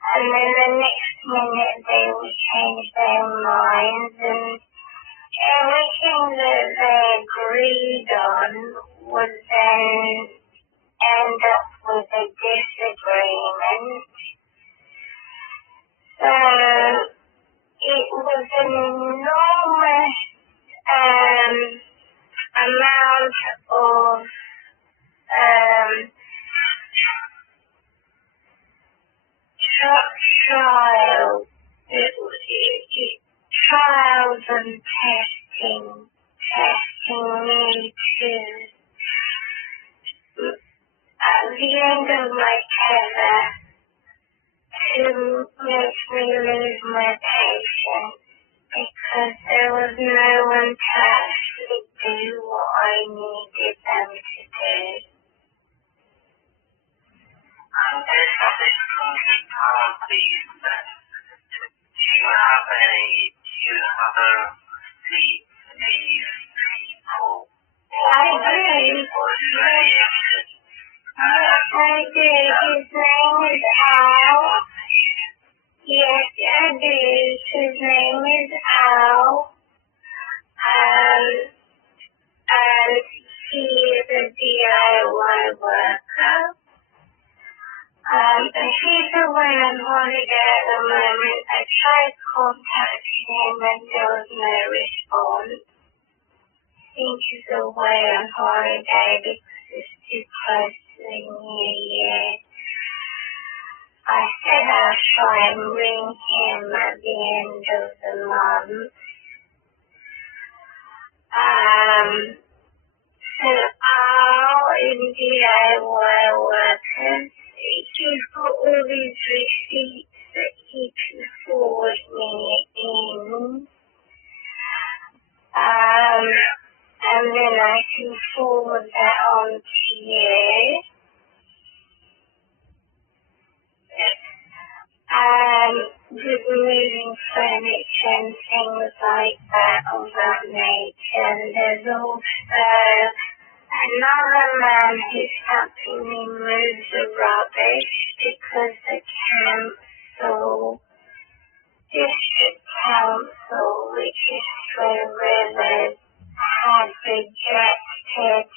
And then the next minute they would change their minds, and everything that they agreed on would then end up with a disagreement. So it was an enormous amount of trials. Trials and testing me to, at the end of my tether, to make me lose my patience, because there was no one to actually do what I needed them to do. There's something completely please. Do you have other these people? I do. I do. His name is Al. Yes, I do. His name is Al. And he is a DIY worker. He's away on holiday at the moment. I tried contacting him and there was no response. I think he's away on holiday because it's too close to the New Year. I said I'll try and ring him at the end of the month. So Al in DIY workers, he's got all these receipts that he can forward me in. And then I can forward that on to you. With moving furniture and things like that of that nature. And there's also another man who's helping me move the rubbish because the district council, which is Three Rivers, had rejected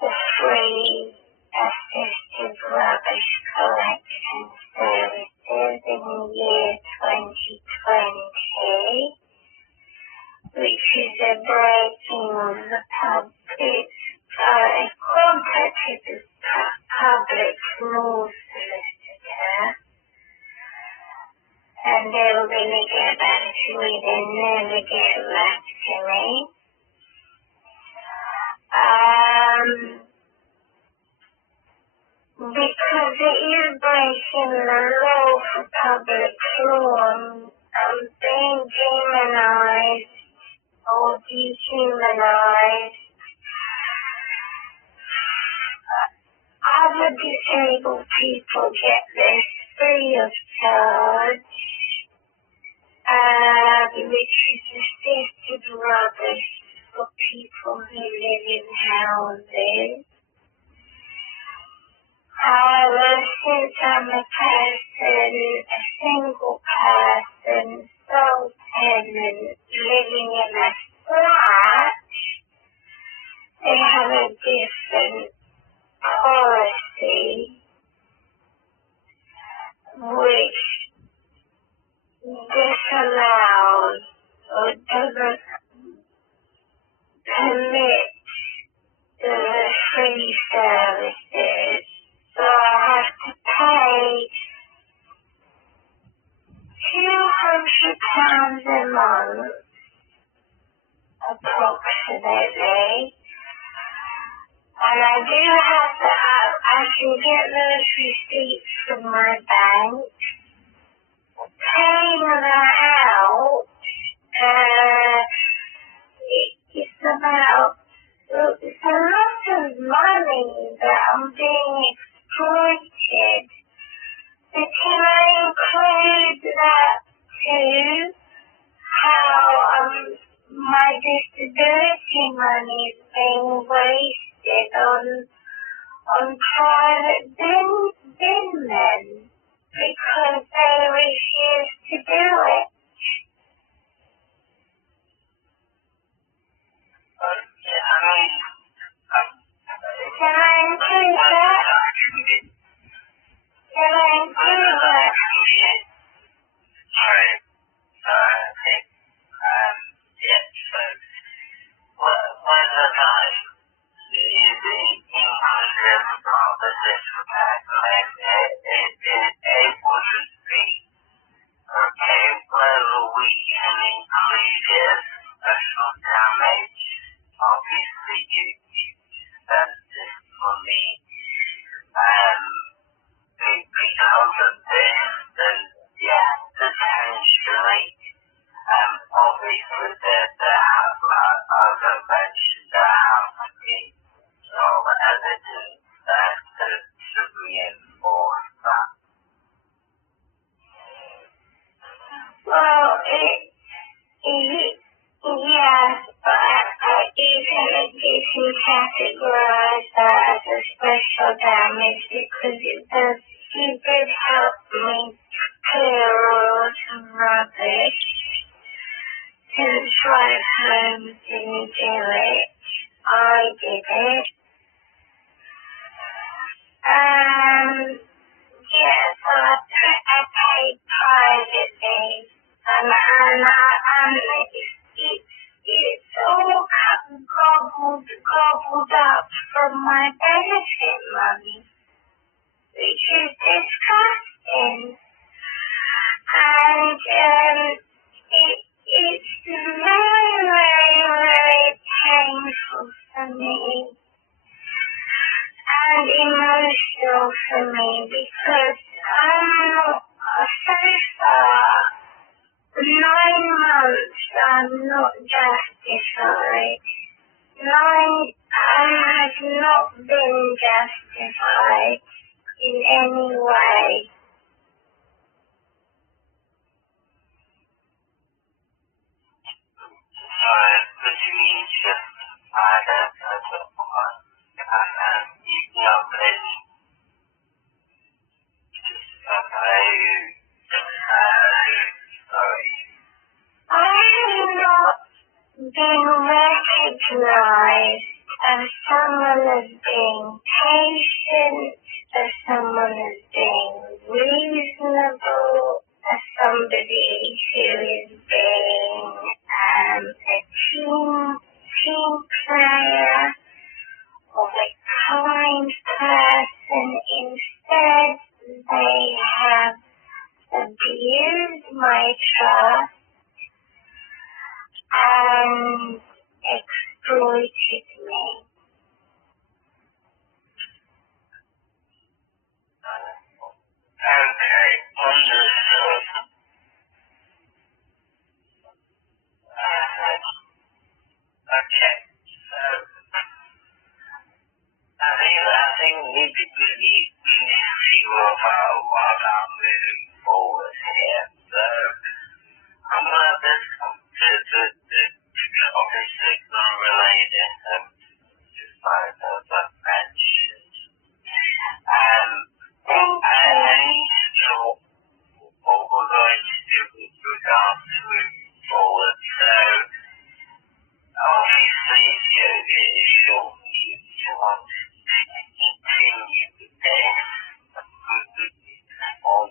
the free assisted rubbish collection services in the year 2020, which is a breaking of the public, contacted the public law solicitor, and they were going to get back to me. They never get back to me. Because it is breaking the law for public law and being demonized or dehumanized. Other disabled people get this free of charge, which is assisted rubbish for people who live in houses. However, since I'm a single person, sole tenant, living in a flat, they have a different policy which disallows or doesn't permit the free services. So I have to pay £200 a month, approximately. And I do have I can get those receipts from my bank. Paying that out, it's a lot of money that I'm being exploited. But can I include that too? How my disability money is being wasted on private bin men because they refuse to do it. Can I include that? Can I include that? Sorry. Yeah, so whether that is the inclusive proposition that is able to speak, okay, whether we can include it special damage, obviously you said this for me, because of this, then yeah, potentially, obviously there have, as I mentioned, there have to be some evidence to reinforce that. Well, yes, but even if you can categorize that as a special damage because he did help me clear all some rubbish since drive home didn't do it. I did it. Yes, I paid privately, and it's all gobbled up from my benefit money, which is disgusting. And it's very, very, very painful for me and emotional for me because so far 9 months I'm not justified. I have not been justified in any way. But you mean justified as a one, and you've not been justified, sorry. I have not been recognized as someone as being patient, as someone as being reasonable, as somebody who is being a team player or a kind person. Instead, they have abused my trust and exploited me. Okay, understood. Okay, so I think we need to see what I'm moving forward here. So I'm going to come to obviously unrelated just like I've mentioned. And so what we're going to do with regards to moving forward. So obviously if you want to continue with this, on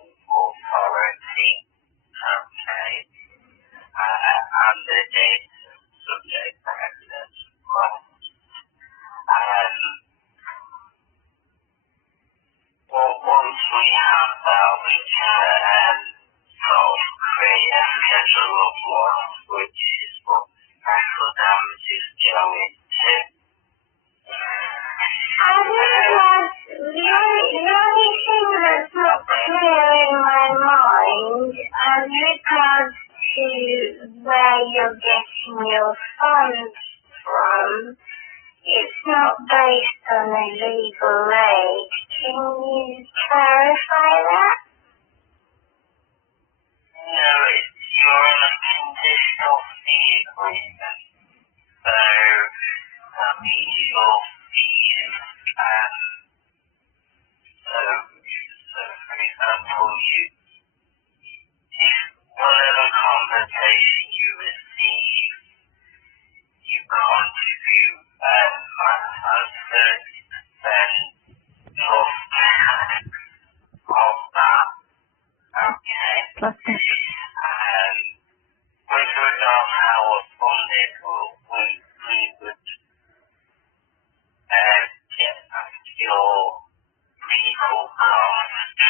lost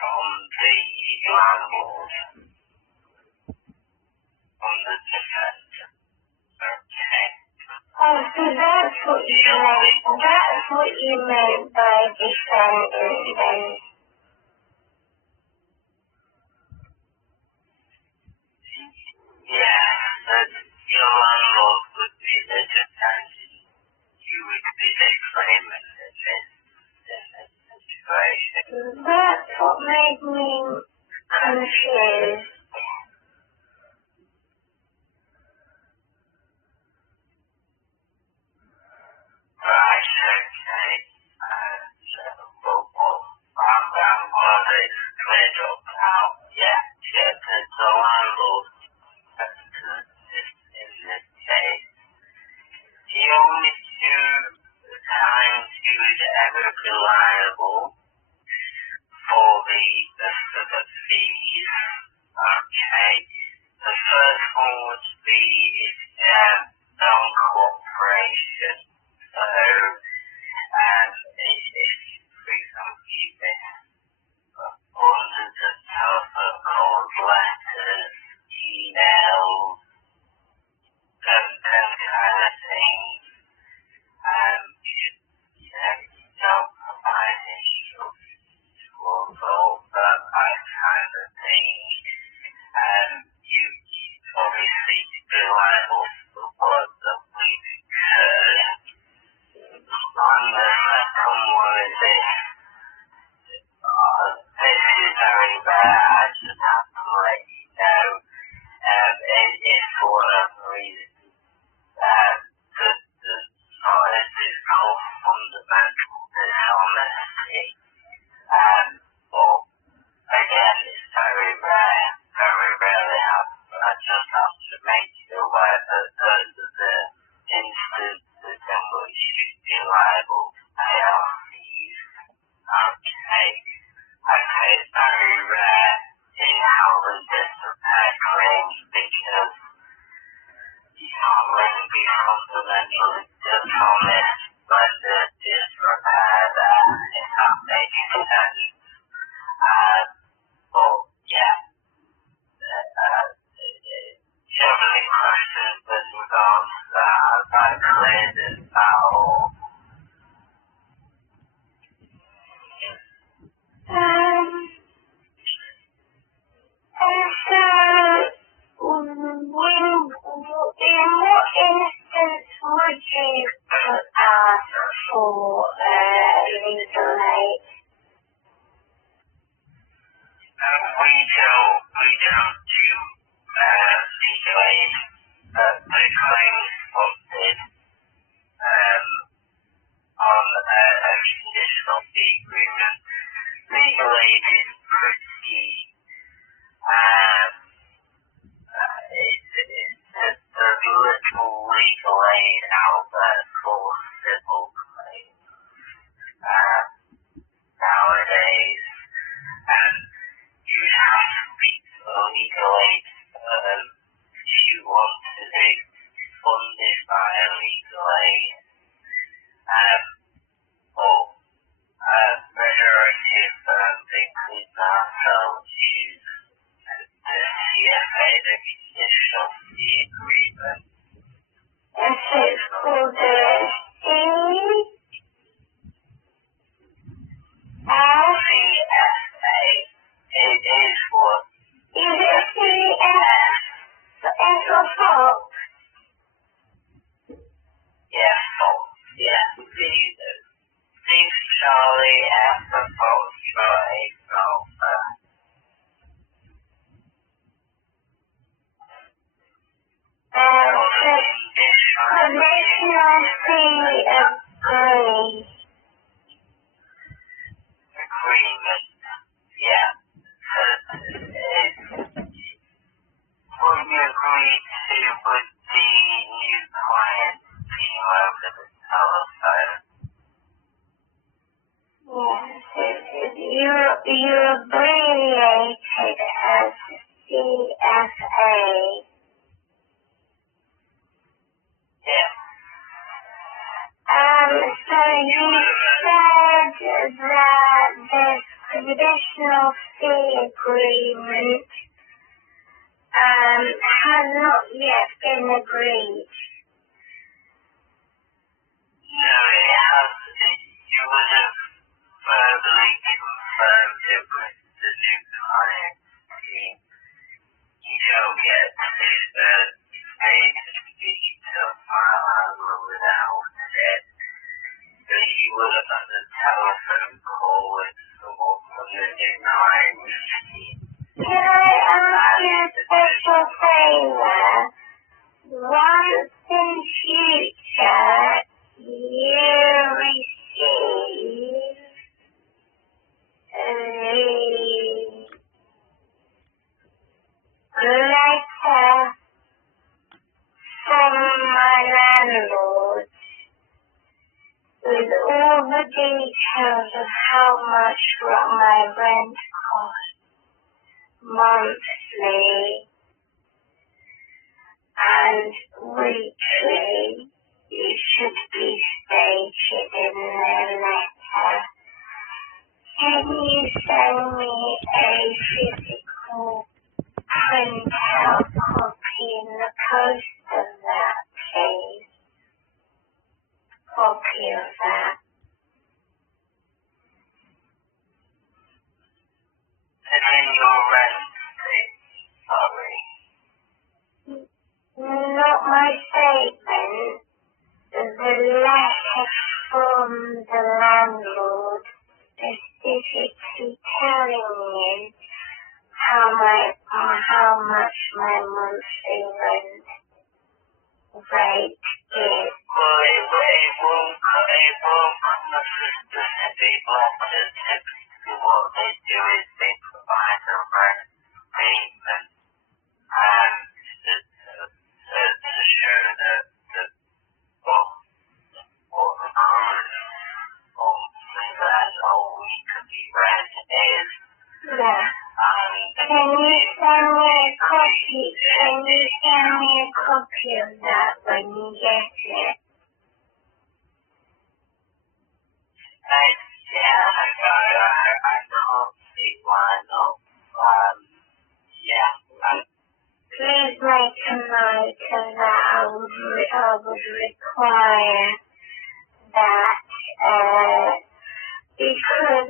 from the landlord, from the defendant. Okay. Oh, so that's what you meant by defendant then. Yeah, that your landlord would be the defendant. You would be the claimant in this situation. That's what made me confused. Right, okay. I'm glad it's cleared up now. Yeah, the landlord in this case. The only two times you would ever be liable for the fees, okay. The first one would be non-cooperation. So, if, for example, you miss hundreds of telephone calls, letters, emails, them kind of things, you don't provide instructions towards all that kind of thing, you obviously be liable for what that we've incurred. And the second one is this. This is very rare, I just have to let you know. If for whatever reason, the notice is called fundamental dishonesty. But again, it's very rare, very rarely happens. I just have to make you aware that those are the instances in which you'd be liable to pay our fees. Okay. Okay, it's very rare in housing disrepair claims because you can't really be fundamentally dishonest when there's disrepair there, if that makes sense. But yeah, do you have any questions with regards to that? Have I cleared it out? In what instance would you ask for legal aid? We don't do legal aid, but the claims funded on a conditional fee agreement. Legal aid is pretty, there's little legal aid out there for civil claims nowadays, and you have to speak to a legal aid firm if you want to be funded by a legal aid. But majority of firms, including ourselves, use the CFA, the conditional fee agreement. Yes, it's called CFA. It is what? Is it CF? The S or Fox? Yeah, Fox. Yeah. C for Charlie, F for Fox, A for Alpha. Conditional fee agreement. Yeah. What you agreed to with the new client being over the telephone. Yes, you abbreviated as CFA. Yeah. So you said that the conditional fee agreement has not yet been agreed. No, it has. You would have verbally confirmed it with the new client. You don't get to the stage of digital file without it. So you would have had a telephone call with someone from the new client. Can I ask you a special favor? Once in future you receive the letter from my landlord with all the details of how much my rent costs monthly and weekly, it should be stated in the letter. Can you send me a physical printout copy in the post of that, please? Copy of that. And then your rent, sorry. Not my statement, the letter from the landlord specifically telling me how much my monthly rent rate is. Well, it won't come as a specific letter. Typically what they do is they provide a rent statement to show that what the current monthly rent or weekly rent is. Yeah. Can you send me a copy? Can you send me a copy of that when you get it? Yeah, I can't see why not. Yeah. Please make a note of that. I would require that because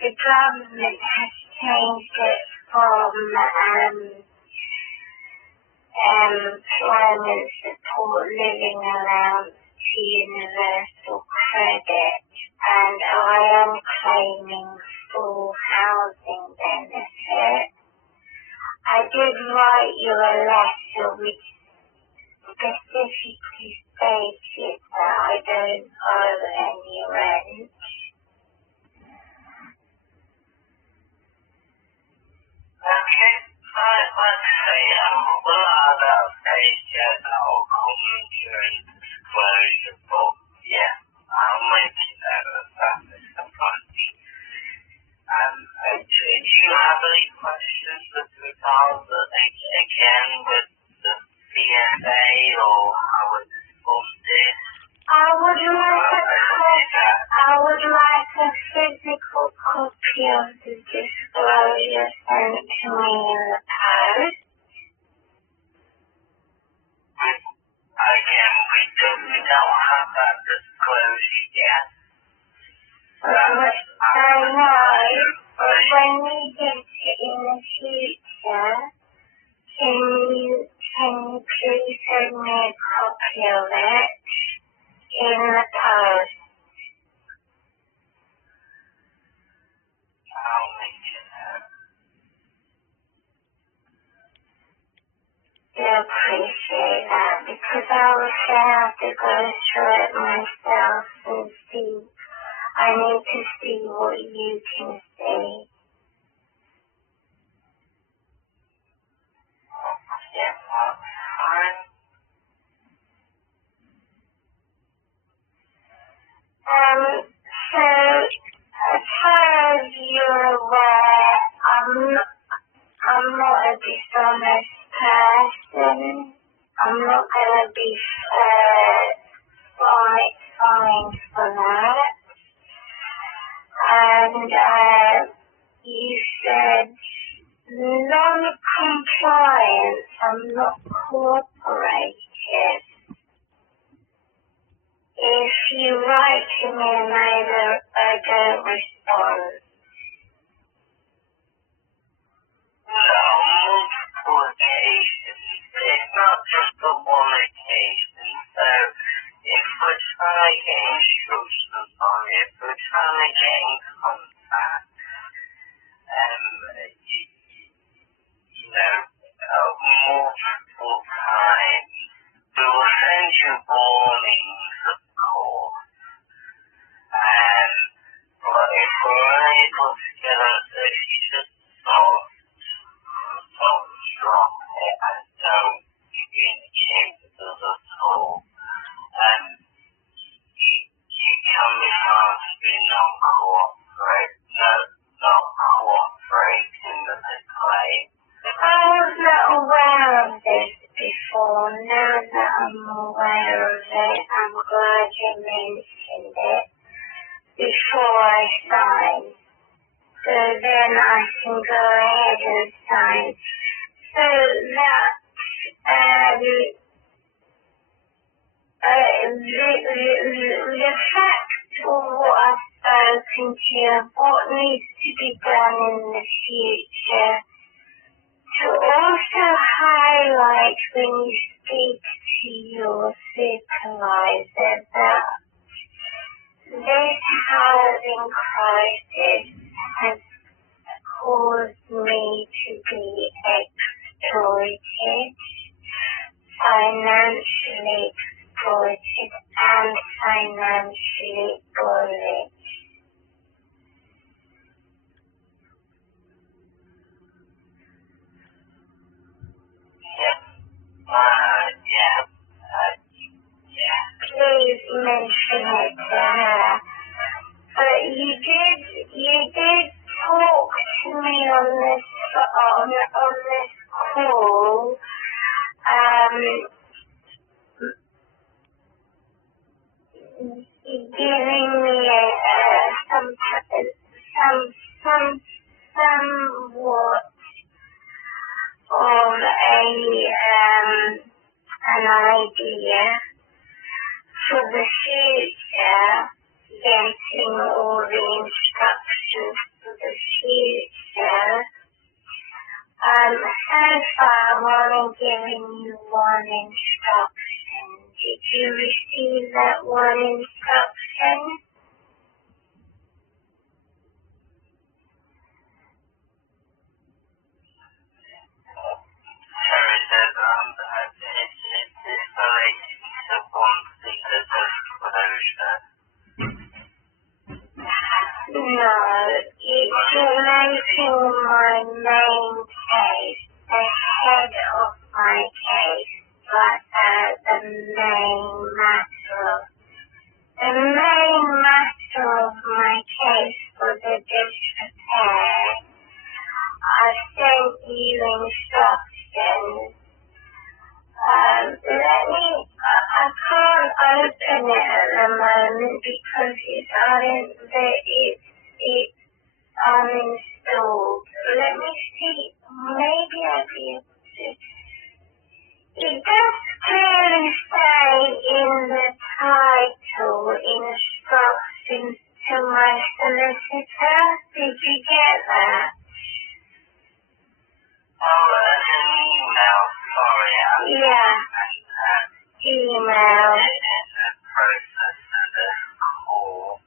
the government has changed it from employment support living allowance to universal credit, and I am claiming full housing benefit. I did write you a letter which specifically stated that I don't owe any rent. Okay, let's say we'll have that page yet that will come during disclosure, but yeah, I'll make you know of that at some point. Do you have any questions with regards again with the CSA or how it's funded? I would like a physical copy of the disclosure sent to me in the post. Again, we don't have that disclosure yet. I know, but when you get it in the future, can you please send me a copy of it in the post? I'll make it know. I appreciate that because I was going to have to go through it myself and see. I need to see what you can see. Yeah, that's fine. So, as far as you're aware, I'm not a dishonest person. I'm not going to be fined for that. and you said non-compliance, I'm not cooperative. If you write to me and I don't respond. Multiple occasions. It's not just the one occasion. So if we're trying to get instructions on it, if we're trying to get in contact, multiple times, we will send you warnings, of course. But if we're unable to get us, if you just don't drop it and don't communicate with us at all, you can be found to be not cooperating with the claim. I was not aware of this before. Now that I'm aware of it, I'm glad you mentioned it before I sign. So then I can go ahead and sign. So that the fact of what I've spoken to you, what needs to be done in the future, to also highlight when you speak to your supervisor that this housing crisis has caused me to be exploited, financially exploited, and financially bullied. Please mention it to her. But you did talk to me on this call, giving me somewhat of an idea for the future, getting all the instructions for the future. So far I've only given you one instruction. Did you receive that one instruction? No, it's relating my main case, the head of my case, but the main matter of my case for the disrepair. I sent you instructions. I can't open it at the moment because it's uninstalled. Let me see. Maybe I'll be able to. It does clearly say in the title, instructions to my solicitor. Did you get that? Oh, an email, sorry. Yeah. Email. The process of this call.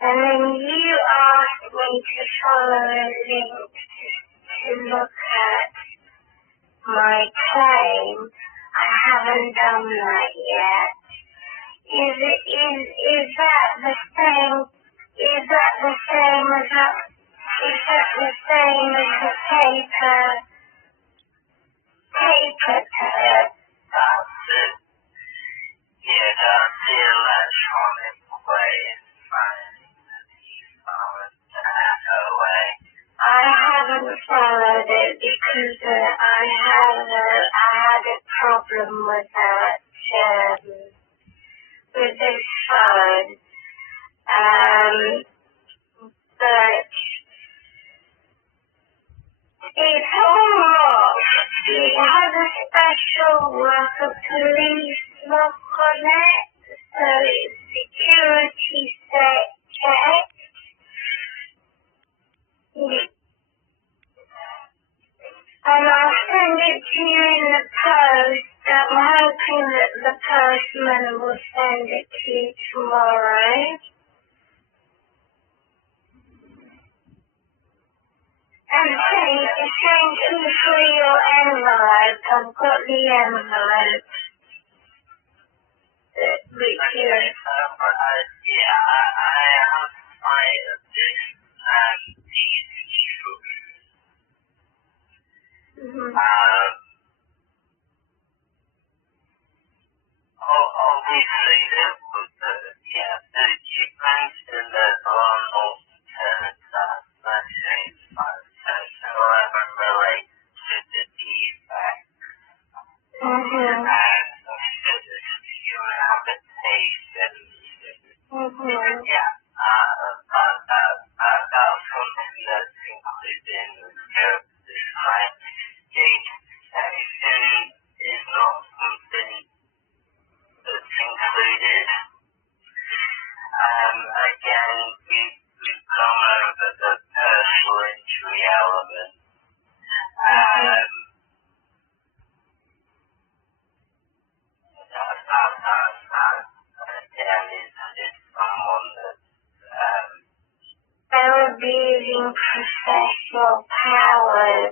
And then you asked me to follow a link to look at my claim. I haven't done that yet. Is that the same? Is that the same as the paper? That's it. Yeah, that's the electronic way of finding the away. I haven't followed it because I had a problem with that, with this phone. But it's almost, it has a special worker police lock on it, so it's security check. And I'll send it to you in the post. I'm hoping that the postman will send it to you tomorrow. And thank you for your envelope. I've got the envelope. Which is... Obviously, you mentioned there's a lot more alternatives, however relate to the defect. And human habitation. That's something that's included in the scope of this claim. Data protection is not something that's included. Again, we've gone over the personal injury element. Again, is someone that they're abusing professional powers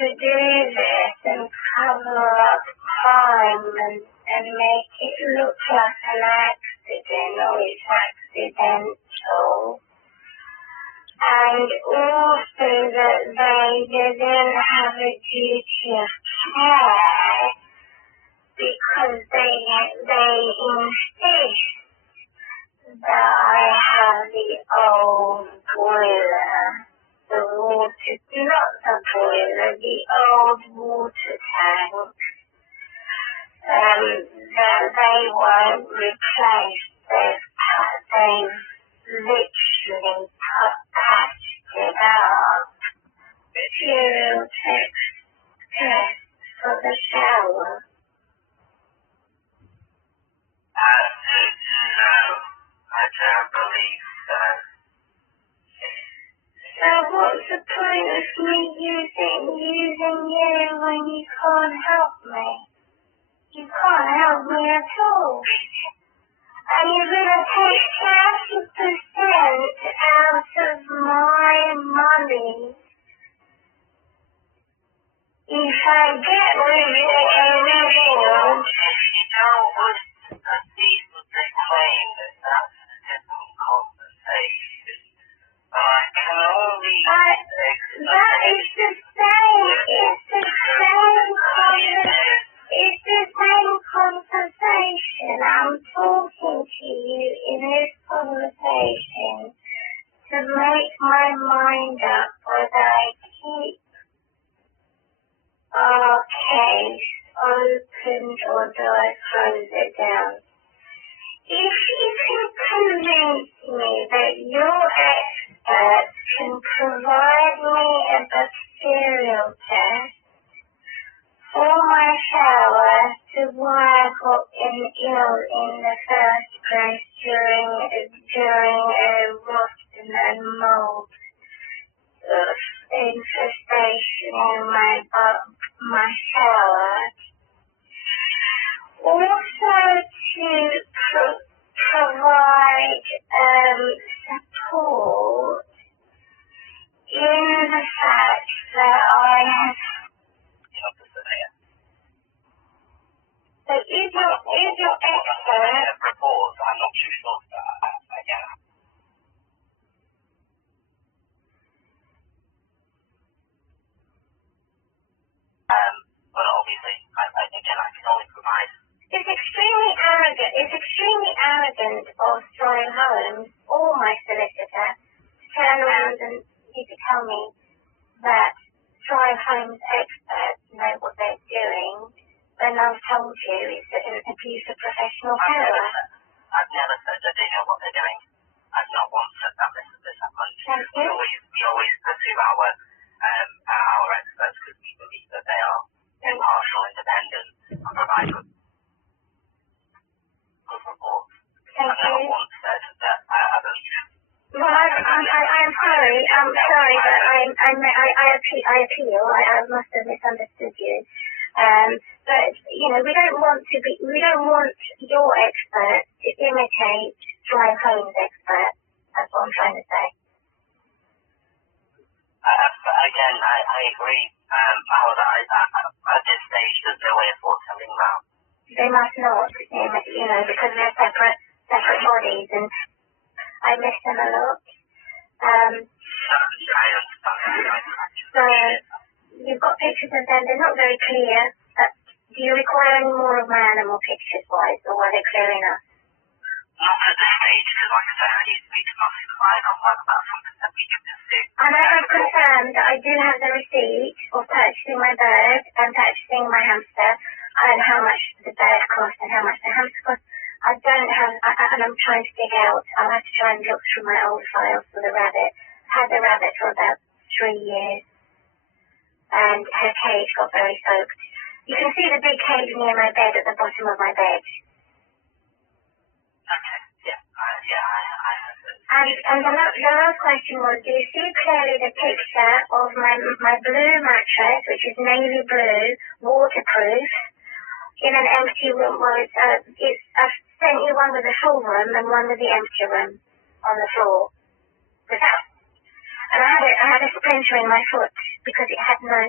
to do this and cover up crime and make it look like an accident or it's accidental. And also that they didn't have a duty of care because they insist that I have the old boiler, the water, not the boiler, the old water tank, that they won't replace. They've literally patched it up. Material test for the shower. I don't believe so. So what's the point of me using you when you can't help me? You can't help me at all. And you're going to take 30% out of my money if I get rid of a reward. You don't want people to claim that that's a different compensation. But I can only that is the same. It's the same conversation. I'm talking to you in this conversation to make my mind up whether I keep our case opened or do I close it down. If you can convince me that your experts can provide me a bacterial test for my shower to why I got ill in the first place during a rot and mold infestation in my shower. Also to provide support in the fact that I have. So is your expert reports? I'm not too sure of that. But obviously, I can only provide. It's extremely arrogant of Troy Holmes or my solicitor to turn around and you to tell me that Troy Holmes experts know what they're doing told you it's an abuse of professional power. I've never said that they know what they're doing. I've not once said that this happens. We always pursue our experts because we believe that they are impartial, independent, and provide good reports. I've never once said that I believe. Well, I'm sorry, but I appeal. I must have misunderstood you. But we don't want your expert to imitate Drive Home's expert. That's what I'm trying to say. Again, I agree. However, at this stage, there's no way of telling that. They must not, because they're separate bodies, and I miss them a lot. So you've got pictures of them. They're not very clear. Do you require any more of my animal pictures-wise, or are they clear enough? Not at this stage, because like I said, I need to be classified on whether that's something that we can do. And I have confirmed that I do have the receipt of purchasing my bird and purchasing my hamster, and how much the bird cost and how much the hamster cost. I don't have, and I'm trying to dig out. I'll have to try and look through my old files for the rabbit. I had the rabbit for about 3 years, and her cage got very soaked. You can see the big cage near my bed at the bottom of my bed. Okay, yeah, I have it. And the last question was, do you see clearly the picture of my blue mattress, which is navy blue, waterproof, in an empty room? Well, I've sent you one with a full room and one with the empty room on the floor. And I had a splinter in my foot because it had no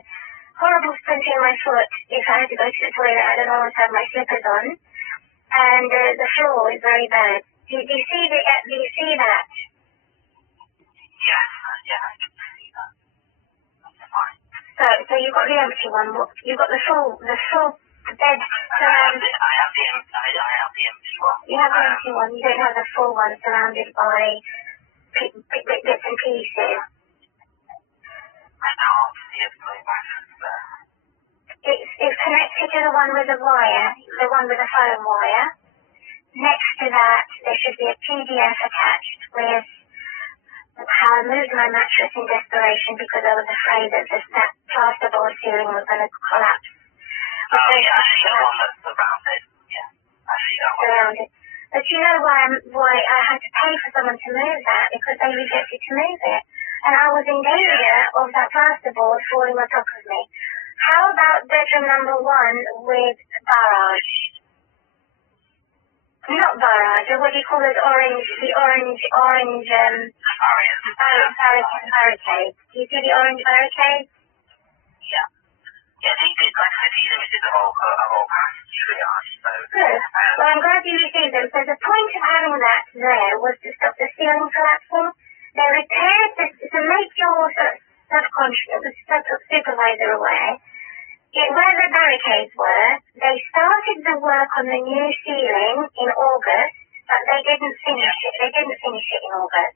horrible splinter in my foot. If I had to go to the toilet, I don't always have my slippers on, and the floor is very bad. Do you see that? Yes, yeah, I can see that. That's fine. So you've got the empty one. You've got the full bed. I have the empty one. You have the empty one. You don't have the full one surrounded by bits and pieces. I can't see a blue mattress there. It's connected to the one with the wire, the one with the foam wire. Next to that, there should be a PDF attached with how I moved my mattress in desperation because I was afraid that that plasterboard ceiling was going to collapse. Oh, yeah, I see the one that's surrounded. Yeah, I see that one. Surrounded. But you know why I had to pay for someone to move that? Because they rejected to move it. And I was in danger of that plasterboard falling on top of me. How about bedroom number 1 with barrage? Not barrage, what do you call those orange barricades? Do you see the orange barricades? Yeah. Yeah, these images are all past triage, so... Good. Well, I'm glad you received them. So the point of having that there was to stop the ceiling collapsing. They repaired this to make your supervisor aware. Where the barricades were, they started the work on the new ceiling in August, but they didn't finish it. They didn't finish it in August.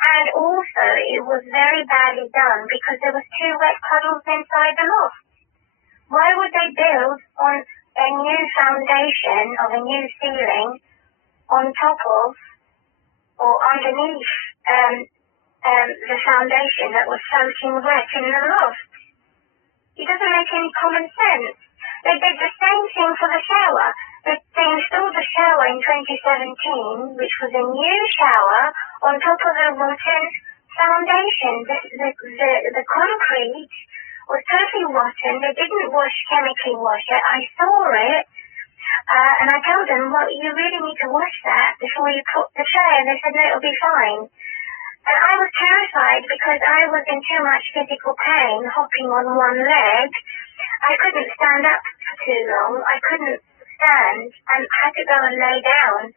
And also, it was very badly done because there was 2 wet puddles inside the loft. Why would they build on a new foundation of a new ceiling on top of or underneath the foundation that was soaking wet in the loft? It doesn't make any common sense. They did the same thing for the shower. They installed the shower in 2017, which was a new shower on top of a rotten foundation. The concrete was totally rotten. They didn't chemically wash it. I saw it, and I told them, well, you really need to wash that before you put the tray. And they said, no, it'll be fine. And I was terrified because I was in too much physical pain, hopping on one leg. I couldn't stand up for too long. I couldn't stand and had to go and lay down.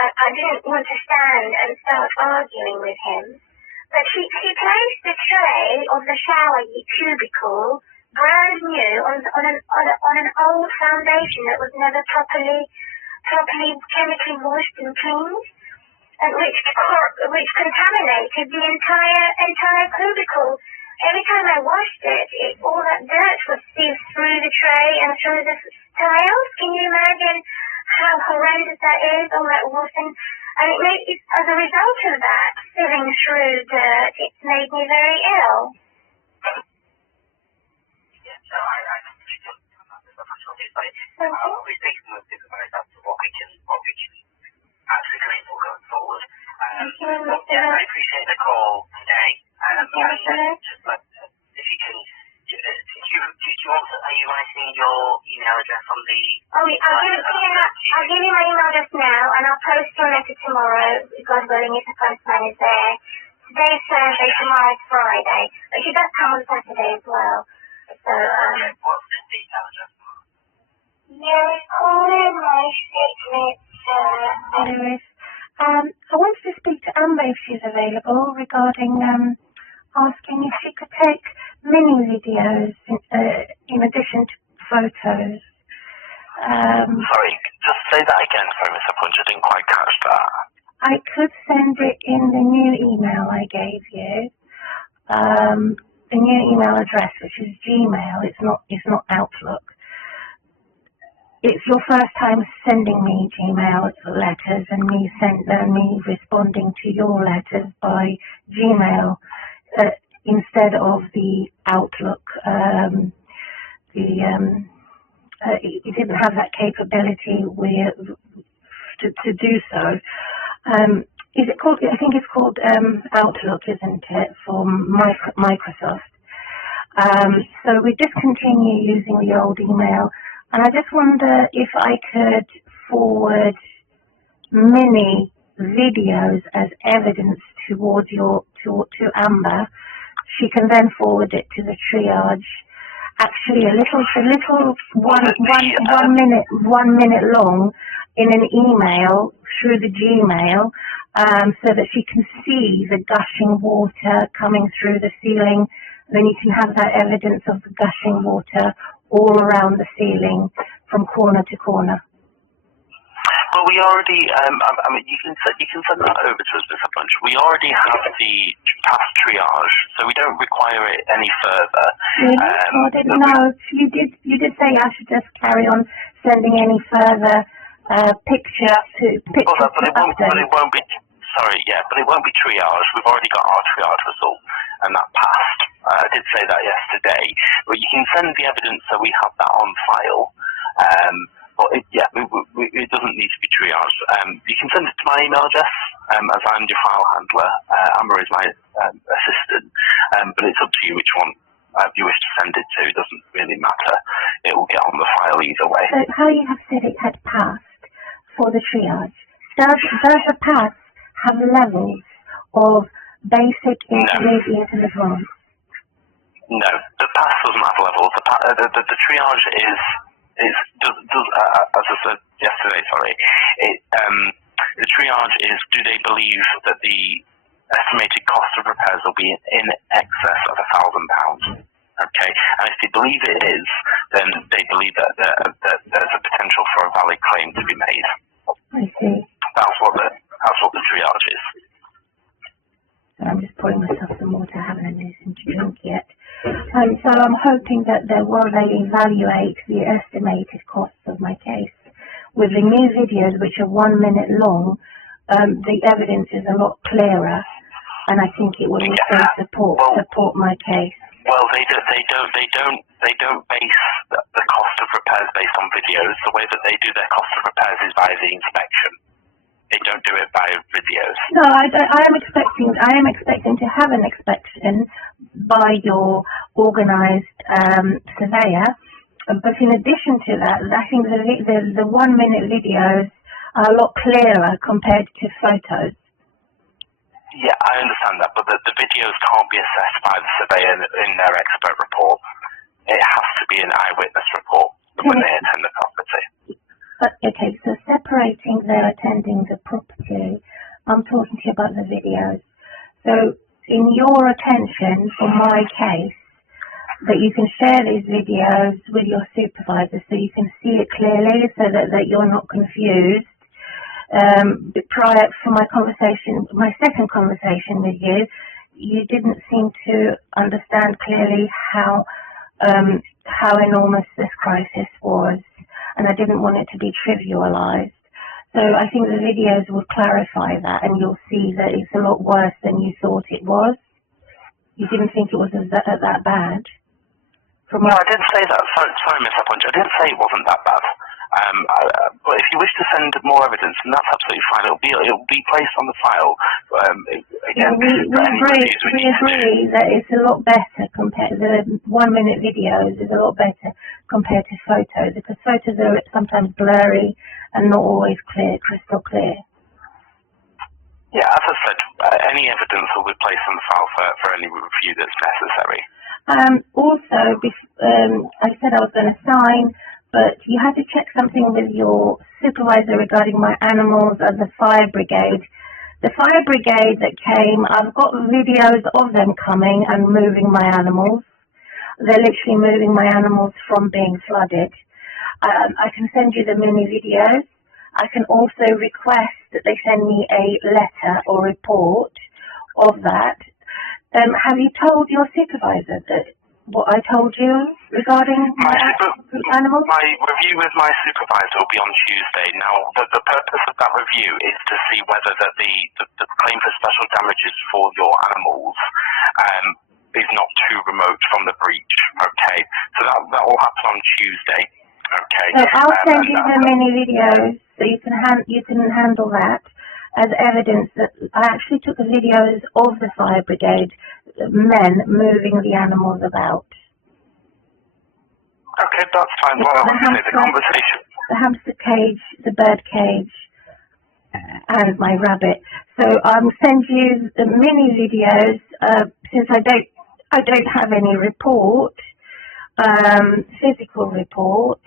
I didn't want to stand and start arguing with him. But he placed the tray of the shower cubicle, brand new, on an old foundation that was never properly chemically washed and cleaned, and which contaminated the entire cubicle. Every time I washed it, all that dirt was sieved through the tray and through tiles. Can you imagine how horrendous that is, all that water? And it's as a result of that, sitting through dirt, it's made me very ill. Yeah, so I completely understand. We're taking the supervised as to what we can actually claim for going forward. I appreciate the call today. Just like, if you can, do you want to, are you writing your email address on the... I'll give you my email address now, and I'll post your letter tomorrow, God willing, if the postman is there. Today's Thursday, tomorrow's Friday. But she does come on Saturday as well. So, what's the email address? You recorded my statement, Lewis. I wanted to speak to Amber if she's available regarding asking if she could take mini videos in addition to photos. Sorry, just say that again. Sorry, Mr. Punch, I didn't quite catch that. I could send it in the new email I gave you. The new email address, which is Gmail. It's not Outlook. It's your first time sending me Gmail letters and me responding to your letters by Gmail instead of the Outlook. It didn't have that capability to do so. Is it called? I think it's called Outlook, isn't it, for Microsoft? So we discontinue using the old email. And I just wonder if I could forward mini videos as evidence towards to Amber. She can then forward it to the triage. Actually, a little one minute long in an email through the Gmail, so that she can see the gushing water coming through the ceiling. Then you can have that evidence of the gushing water all around the ceiling from corner to corner. Well, we already, I mean, you can send that over to us, Mr. Punch. We already have the past triage, so we don't require it any further. Really? I didn't know. You did say I should just carry on sending any further pictures to but it won't be. Sorry, yeah, but it won't be triage. We've already got our triage result, and that passed. I did say that yesterday. But you can send the evidence so we have that on file. But it doesn't need to be triaged. You can send it to my email address, as I'm your file handler. Amber is my assistant. But it's up to you which one you wish to send it to. It doesn't really matter. It will get on the file either way. So how you have said it had passed for the triage, does the pass have levels of basic, intermediate, and advanced? No, the pass doesn't have levels. The triage does as I said yesterday. Sorry, the triage is: do they believe that the estimated cost of repairs will be in excess of £1,000? Okay, and if they believe it is, then they believe that there's a potential for a valid claim to be made. I see. That's what the triage is. So I'm just pouring myself some water. I haven't had anything to drink yet. So I'm hoping that while they evaluate the estimated costs of my case, with the new videos, which are 1 minute long, the evidence is a lot clearer, and I think it will also support my case. Well, they don't base the cost of repairs based on videos. The way that they do their cost of repairs is by the inspection. They don't do it by videos. No, I am expecting to have an inspection by your organised surveyor. But in addition to that, I think the 1 minute videos are a lot clearer compared to photos. Yeah, I understand that, but the videos can't be assessed by the surveyor in their expert report. It has to be an eyewitness report when they attend the property. Okay, so separating their attending the property, I'm talking to you about the videos. So in your attention for my case, that you can share these videos with your supervisor so you can see it clearly, so that you're not confused. Prior to my second conversation with you, you didn't seem to understand clearly how enormous this crisis was. and I didn't want it to be trivialized. So I think the videos will clarify that, and you'll see that it's a lot worse than you thought it was. You didn't think it was that bad. No, I didn't say that. Sorry, Miss Punch. I didn't say it wasn't that bad. But if you wish to send more evidence, then that's absolutely fine. It'll be placed on the file. Again, we agree that it's a lot better compared. The 1 minute videos is a lot better compared to photos, because photos are sometimes blurry and not always clear, crystal clear. Yeah, as I said, any evidence will be placed on the file for any review that's necessary. Also, I said I was going to sign, but you had to check something with your supervisor regarding my animals and the fire brigade. The fire brigade that came, I've got videos of them coming and moving my animals. They're literally moving my animals from being flooded. I can send you the mini videos. I can also request that they send me a letter or report of that. Have you told your supervisor that what I told you regarding my animals? My review with my supervisor will be on Tuesday. Now, the purpose of that review is to see whether the claim for special damages for your animals is not too remote from the breach. Okay, so that will happen on Tuesday. Okay. So I'll send you the mini videos so you can handle that as evidence that I actually took the videos of the fire brigade men moving the animals about. Okay, that's fine. Well, the conversation. The hamster cage, the bird cage, and my rabbit. So I'll send you the mini videos since I don't have any report, physical report.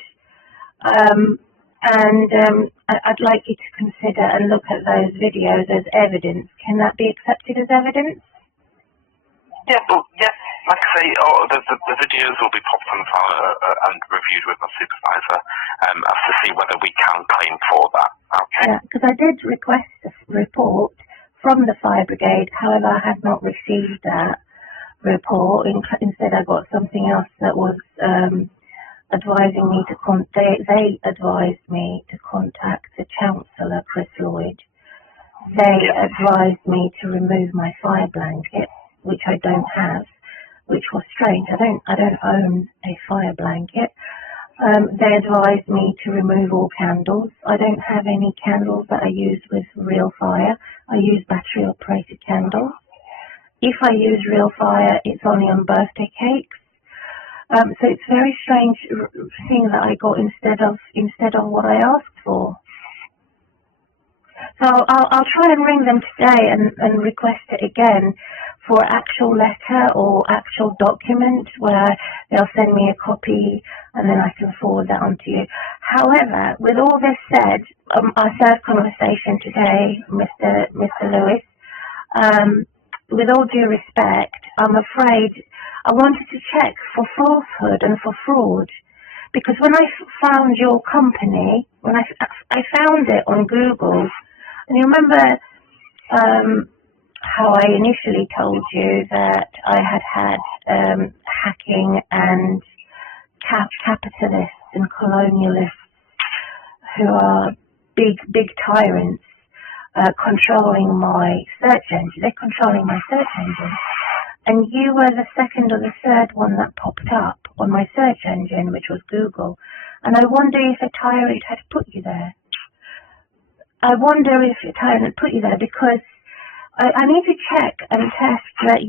I'd like you to consider and look at those videos as evidence. Can that be accepted as evidence? Yeah, like I say, the videos will be popped on the file and reviewed with my supervisor as to see whether we can claim for that. Okay? Yeah, because I did request a report from the fire brigade. However, I have not received that report. Instead, I got something else that was advising me to they advised me to contact the councillor, Chris Lloyd. They advised me to remove my fire blanket, which I don't have, which was strange. I don't own a fire blanket. They advised me to remove all candles. I don't have any candles that I use with real fire. I use battery operated candles. If I use real fire, it's only on birthday cakes. So it's very strange thing that I got instead of what I asked for. So I'll try and ring them today and request it again for actual letter or actual document where they'll send me a copy and then I can forward that on to you. However, with all this said, our third conversation today, Mr. Lewis, with all due respect, I'm afraid I wanted to check for falsehood and for fraud, because when I found your company, when I found it on Google, and you remember how I initially told you that I had hacking and capitalists and colonialists who are big tyrants controlling my search engine. They're controlling my search engine. And you were the second or the third one that popped up on my search engine, which was Google. And I wonder if a tyrant had put you there. I wonder if a tyrant put you there, because I need to check and test that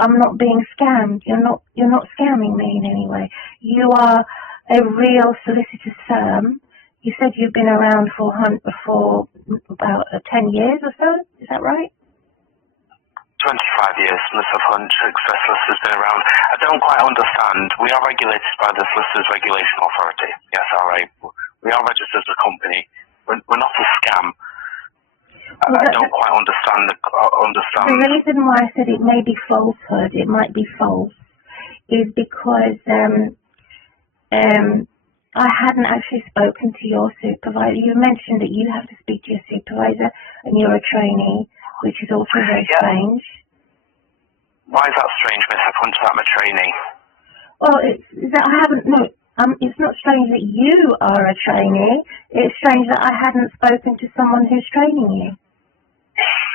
I'm not being scammed. You're not scamming me in any way. You are a real solicitor's firm. You said you've been around for about 10 years or so. Is that right? 25 years, Mr. Hunt, Success has been around. I don't quite understand. We are regulated by the Solicitors Regulation Authority, the SRA. We are registered as a company. We're not a scam. I don't quite understand. The reason why I said it may be falsehood, it might be false, is because I hadn't actually spoken to your supervisor. You mentioned that you have to speak to your supervisor and you're a trainee, which is also very strange. Why is that strange, Mr. Punch, that I'm a trainee? Well, it's not strange that you are a trainee. It's strange that I hadn't spoken to someone who's training you.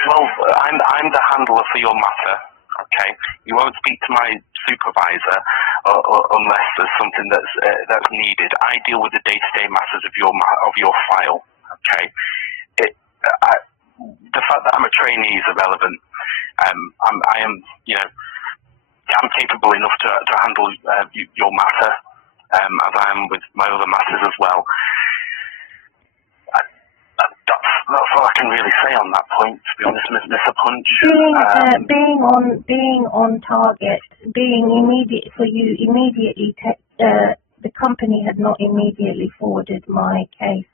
Well, I'm the handler for your matter. Okay, you won't speak to my supervisor unless there's something that's needed. I deal with the day-to-day matters of your file. Okay, the fact that I'm a trainee is irrelevant. I'm capable enough to handle your matter, as I am with my other matters as well. That's all I can really say on that point, to be honest, Mr. Punch. Being on target, being immediate for you, immediately, the company had not immediately forwarded my case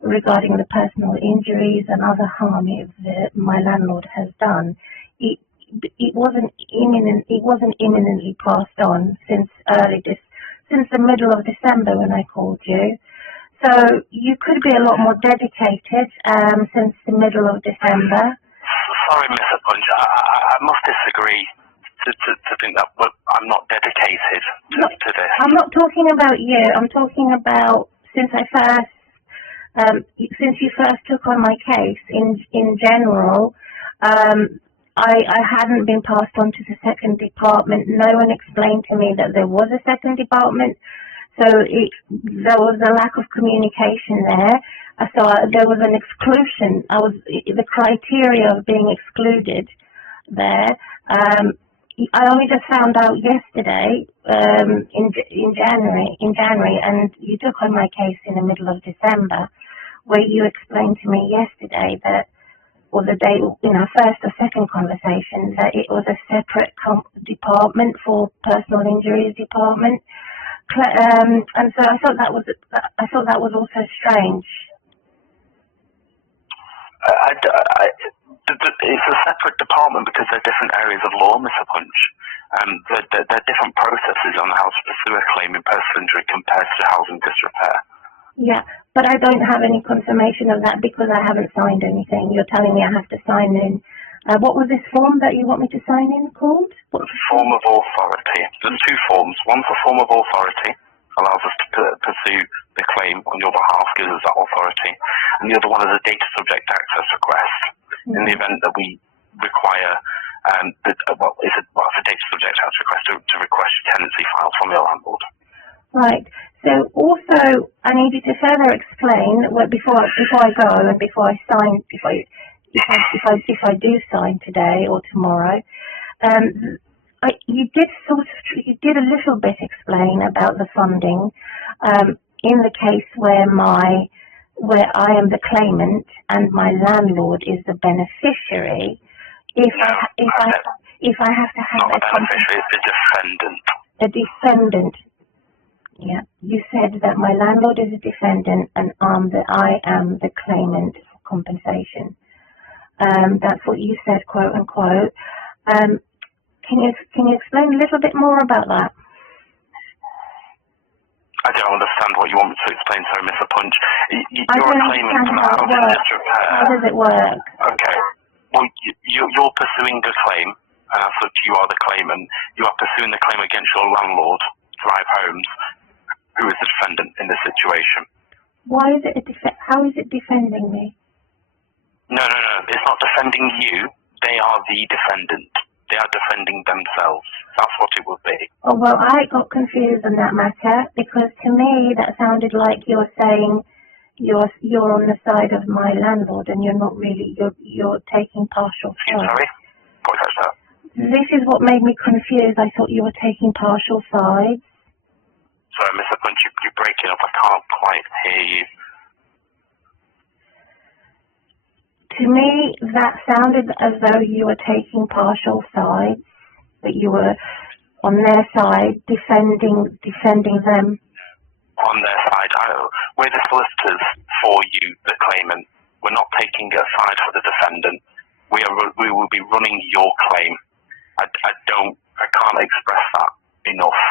regarding the personal injuries and other harm that my landlord has done. It wasn't imminently passed on since the middle of December when I called you. So you could be a lot more dedicated since the middle of December. Sorry, Mr. Punch, I must disagree to think that, but I'm not dedicated to this. I'm not talking about you. I'm talking about since you first took on my case in general. I hadn't been passed on to the second department. No one explained to me that there was a second department. So there was a lack of communication there. So there was an exclusion. The criteria of being excluded there. I only just found out yesterday, in January, and you took on my case in the middle of December, where you explained to me yesterday that, or the day, first or second conversation, that it was a separate department for personal injuries department. And so I thought that was also strange. It's a separate department because they're different areas of law, Mr. Punch. There are different processes on how to pursue a claim in personal injury compared to housing disrepair. Yeah, but I don't have any confirmation of that because I haven't signed anything. You're telling me I have to sign in. What was this form that you want me to sign in called? Form of authority. There's two forms. One's a form of authority, allows us to pursue the claim on your behalf, gives us that authority. And the other one is a data subject access request. In the event that we require, it's a data subject access request to request your tenancy files from your landlord. Right. So also, I need you to further explain before I go and before I sign, if I do sign today or tomorrow, you did a little bit explain about the funding in the case where I am the claimant and my landlord is the beneficiary. If I have to have a defendant. Yeah, you said that my landlord is a defendant and I am the claimant for compensation. That's what you said, quote unquote. Can you explain a little bit more about that? I don't understand what you want me to explain, sorry, Mr. Punch. You're a claimant from housing disrepair. How does it work? Okay. Well, you're pursuing a claim, and as such, you are the claimant. You are pursuing the claim against your landlord, Thrive Homes, who is the defendant in this situation. Why is it how is it defending me? No. It's not defending you. They are the defendant. They are defending themselves. That's what it would be. Oh, well, I got confused on that matter because to me that sounded like you're saying you're on the side of my landlord and you're not really, you're taking partial sides. Sorry? What was that? This is what made me confused. I thought you were taking partial sides. Sorry, Mr. Punch, you're breaking up. I can't quite hear you. To me, that sounded as though you were taking partial sides, that you were on their side, defending them. On their side, we're the solicitors for you, the claimant. We're not taking a side for the defendant. We will be running your claim. I can't express that enough.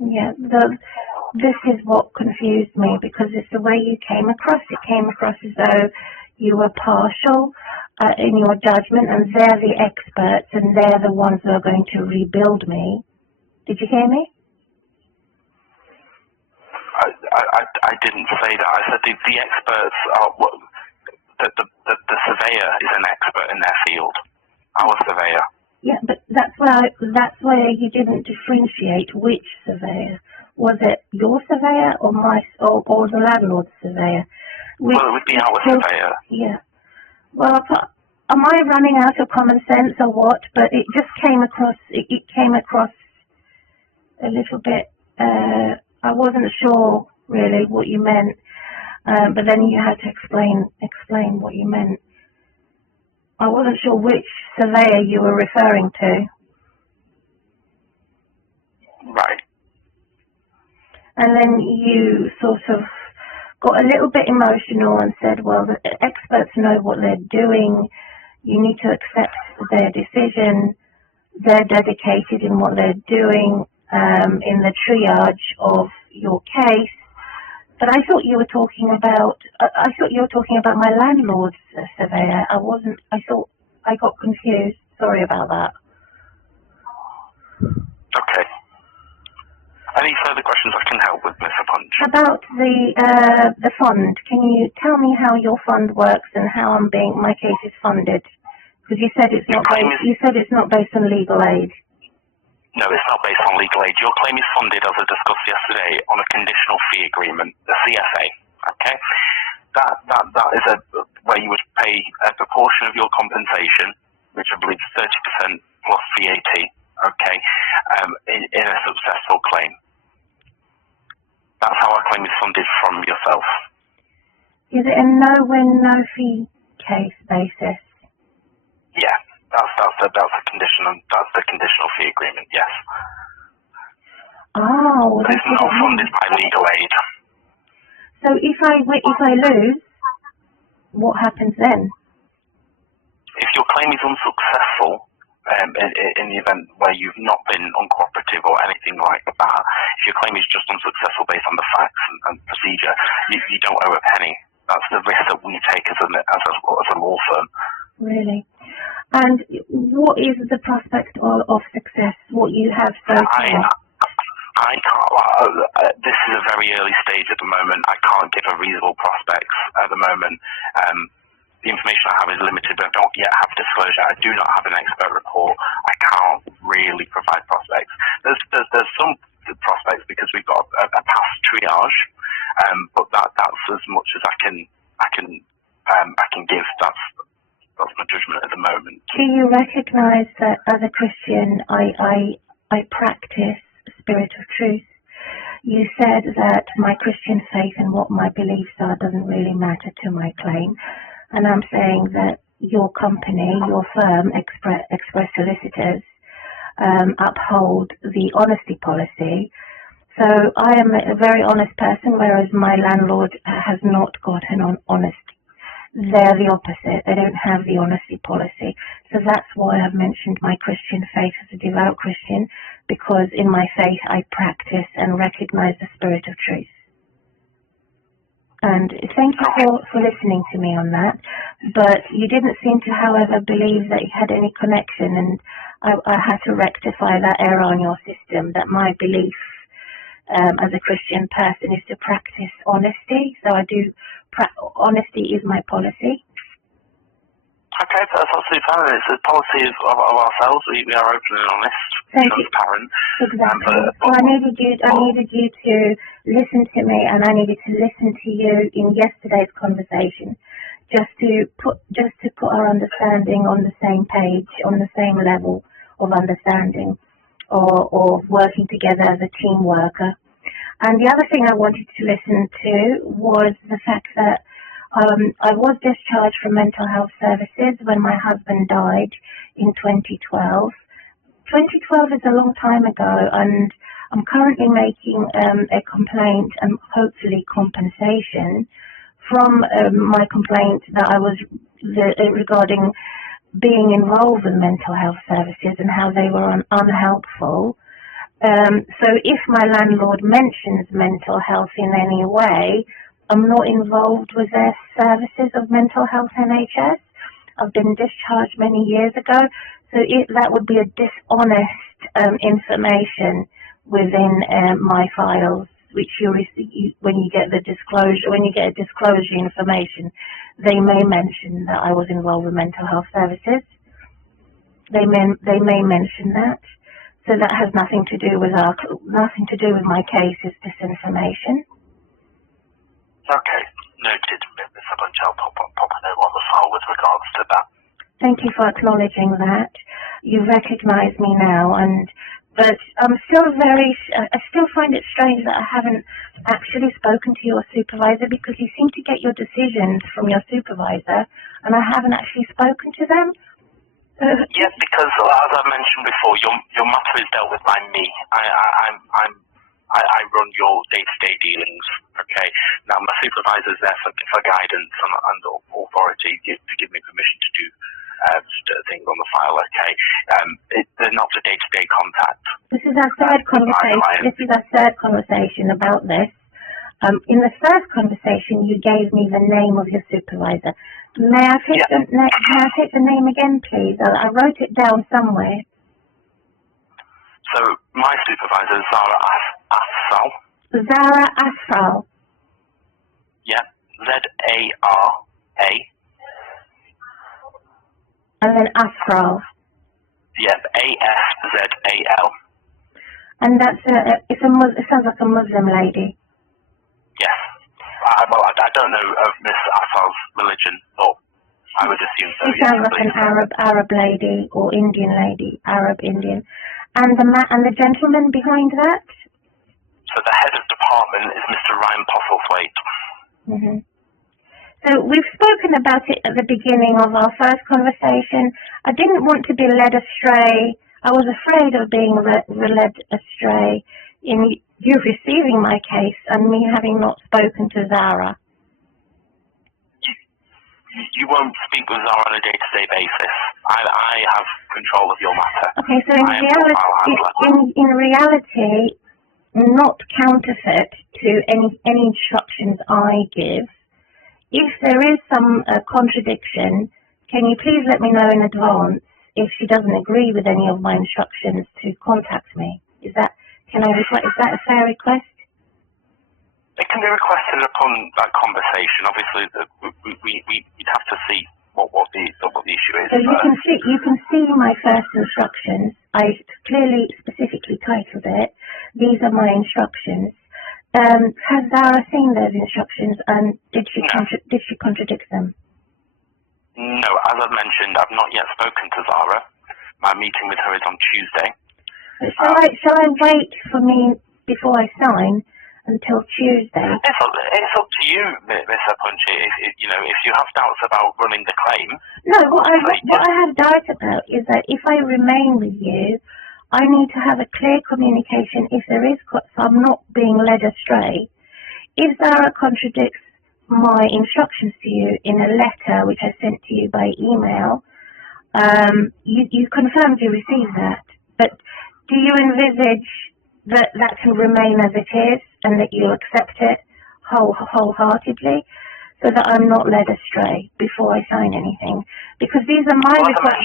Yeah, this is what confused me because it's the way you came across. It came across as though you were partial in your judgment and they're the experts and they're the ones who are going to rebuild me. Did you hear me? I didn't say that. I said the experts are the surveyor is an expert in their field. Our surveyor. Yeah, but that's where you didn't differentiate which surveyor. Was it your surveyor or or the landlord's surveyor? Well, it would be our surveyor. Yeah. Well, am I running out of common sense or what? But it just came across. It came across a little bit. I wasn't sure really what you meant, but then you had to explain what you meant. I wasn't sure which surveyor you were referring to. Right. And then you sort of got a little bit emotional and said, well, the experts know what they're doing. You need to accept their decision. They're dedicated in what they're doing in the triage of your case. But I thought you were talking about. My landlord's surveyor. I wasn't. I thought I got confused. Sorry about that. Okay. Any further questions I can help with, Mr. Punch? About the fund. Can you tell me how your fund works and how my case is funded? Because you said it's not based on legal aid. No, it's not based on legal aid. Your claim is funded, as I discussed yesterday, on a conditional fee agreement, the CFA. Okay, that is where you would pay a proportion of your compensation, which I believe is 30% plus VAT. Okay, in a successful claim. That's how our claim is funded from yourself. Is it a no-win, no-fee case basis? Yeah. That's the conditional fee agreement. Yes. Oh, but it's not funded by legal aid. So if I lose, what happens then? If your claim is unsuccessful, in the event where you've not been uncooperative or anything like that, if your claim is just unsuccessful based on the facts and procedure, you don't owe a penny. That's the risk that we take as a law firm. Really? And what is the prospect of success, what you have so far? I can't, this is a very early stage at the moment. I can't give a reasonable prospects at the moment. The information I have is limited, but I don't yet have disclosure. I do not have an expert report. I can't really provide prospects. There's some prospects because we've got a past triage, but that's as much as I can give. That's my judgment at the moment. Do you recognise that as a Christian, I practice spirit of truth? You said that my Christian faith and what my beliefs are doesn't really matter to my claim. And I'm saying that your company, your firm, Express Solicitors, uphold the honesty policy. So I am a very honest person, whereas my landlord has not got an honest. They're the opposite. They don't have the honesty policy. So that's why I've mentioned my Christian faith as a devout Christian, because in my faith I practice and recognize the spirit of truth. And thank you for listening to me on that. But you didn't seem to, however, believe that you had any connection, and I had to rectify that error on your system, that my belief as a Christian person is to practice honesty. So I do. Honesty is my policy. Okay, so that's absolutely fine. It's a policy of ourselves. We are open and honest, transparent. Exactly. So I needed you to listen to me, and I needed to listen to you in yesterday's conversation, just to put our understanding on the same page, on the same level of understanding, or working together as a team worker. And the other thing I wanted to listen to was the fact that I was discharged from mental health services when my husband died in 2012. 2012 is a long time ago, and I'm currently making a complaint and hopefully compensation from my complaint that I was regarding being involved in mental health services and how they were unhelpful. So if my landlord mentions mental health in any way, I'm not involved with their services of mental health NHS. I've been discharged many years ago, so that would be a dishonest information within my files which you receive when you get the disclosure, when you get a disclosure information, they may mention that I was involved with mental health services. They may mention that. So that has nothing to do with my case. It's this information. Okay, noted, Miss Bunch. I'll pop a note on the file with regards to that. Thank you for acknowledging that. You recognise me now, but I'm still I still find it strange that I haven't actually spoken to your supervisor, because you seem to get your decisions from your supervisor, and I haven't actually spoken to them. Yes, because as I mentioned before, your matter is dealt with by me. I run your day-to-day dealings. Okay. Now my supervisor is there for guidance and authority to give me permission to do things on the file. Okay. They're not for day-to-day contact. This is our third conversation. This is our third conversation about this. In the first conversation, you gave me the name of your supervisor. May I take the name again, please? I wrote it down somewhere. So my supervisor is Zara Asfal. Zara Asfal. Yeah, Z-A-R-A. And then Asfal. Yeah, A-S-Z-A-L. And that's it sounds like a Muslim lady. Yes. I don't know of Miss Asfal's religion, but I would assume so. She sounds like an Arab lady or Indian lady, Arab Indian. And the gentleman behind that? So the head of department is Mr. Ryan Postlethwaite. Mm-hmm. So we've spoken about it at the beginning of our first conversation. I didn't want to be led astray. I was afraid of being led astray in you receiving my case and me having not spoken to Zara. You won't speak with Zara on a day-to-day basis. I have control of your matter. Okay, so in reality, not counterfeit to any instructions I give. If there is some contradiction, can you please let me know in advance if she doesn't agree with any of my instructions to contact me? Is that a fair request? It can be requested upon that conversation. Obviously, we'd have to see what the issue is. So you can see my first instructions. I clearly, specifically titled it. These are my instructions. Has Zara seen those instructions, and did she contradict them? No, as I've mentioned, I've not yet spoken to Zara. My meeting with her is on Tuesday. Shall I wait for me before I sign until Tuesday? It's up to you, Miss Punchy. If you have doubts about running the claim. No, what I have doubts about is that if I remain with you, I need to have a clear communication if there is, so I'm not being led astray. If Zara contradicts my instructions to you in a letter which I sent to you by email, you confirmed you received that, but do you envisage that can remain as it is and that you accept it wholeheartedly, so that I'm not led astray before I sign anything? Because these are my requirements.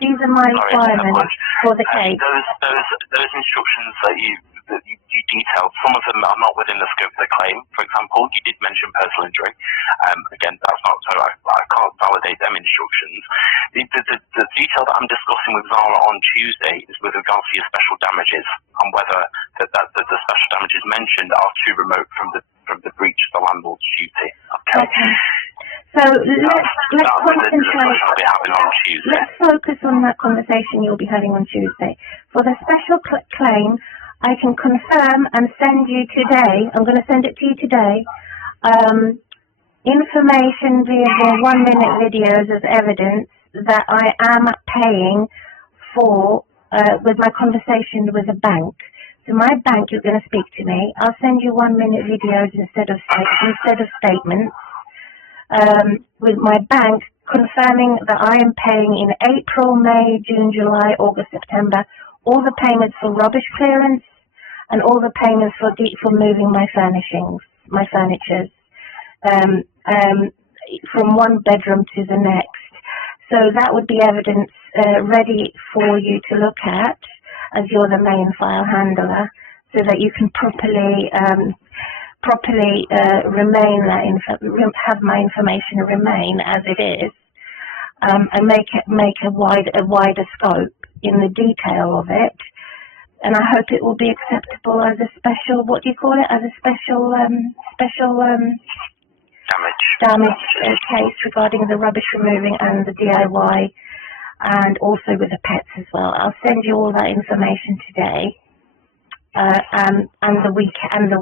These are my requirements for the case. Those instructions that you detailed, some of them are not within the scope of the claim. For example, you did mention personal injury. Again, that's not so. I can't validate them instructions. The detail that I'm discussing with Zara on Tuesday is with regards to your special damages and whether the special damages mentioned are too remote from the breach of the landlord's duty. Okay. So let's concentrate. I'll be having on Tuesday. Let's focus on that conversation you'll be having on Tuesday. For the special claim, I can confirm and send you today. I'm going to send it to you today. Information via the 1-minute videos as evidence that I am paying for with my conversation with the bank. So my bank is going to speak to me. I'll send you 1-minute videos instead of statements. With my bank confirming that I am paying in April, May, June, July, August, September, all the payments for rubbish clearance and all the payments for moving my furnitures, from one bedroom to the next. So that would be evidence ready for you to look at, as you're the main file handler, so that you can properly remain have my information remain as it is, and make a wider scope in the detail of it. And I hope it will be acceptable as a special, what do you call it, as a special damage case regarding the rubbish removing and the DIY, and also with the pets as well. I'll send you all that information today, and the weekend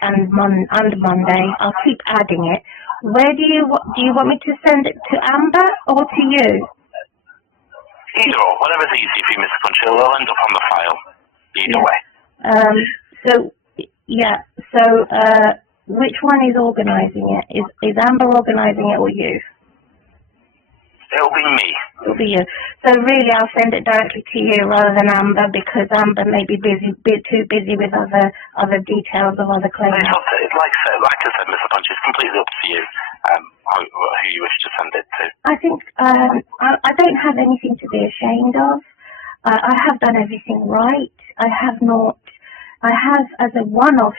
and Monday. I'll keep adding it. Where do you want me to send it to, Amber or to you? Either or, whatever's easy for you, Mr. Punch. It'll end up on the file. Either way. Which one is organising it? Is Amber organising it or you? It'll be me. It'll be you. So really, I'll send it directly to you rather than Amber, because Amber may be too busy with other details of other claims. It's up to, like I said, Mr. Punch, it's completely up to you who you wish to send it to. I think I don't have anything to be ashamed of. I have done everything right. I have, as a one-off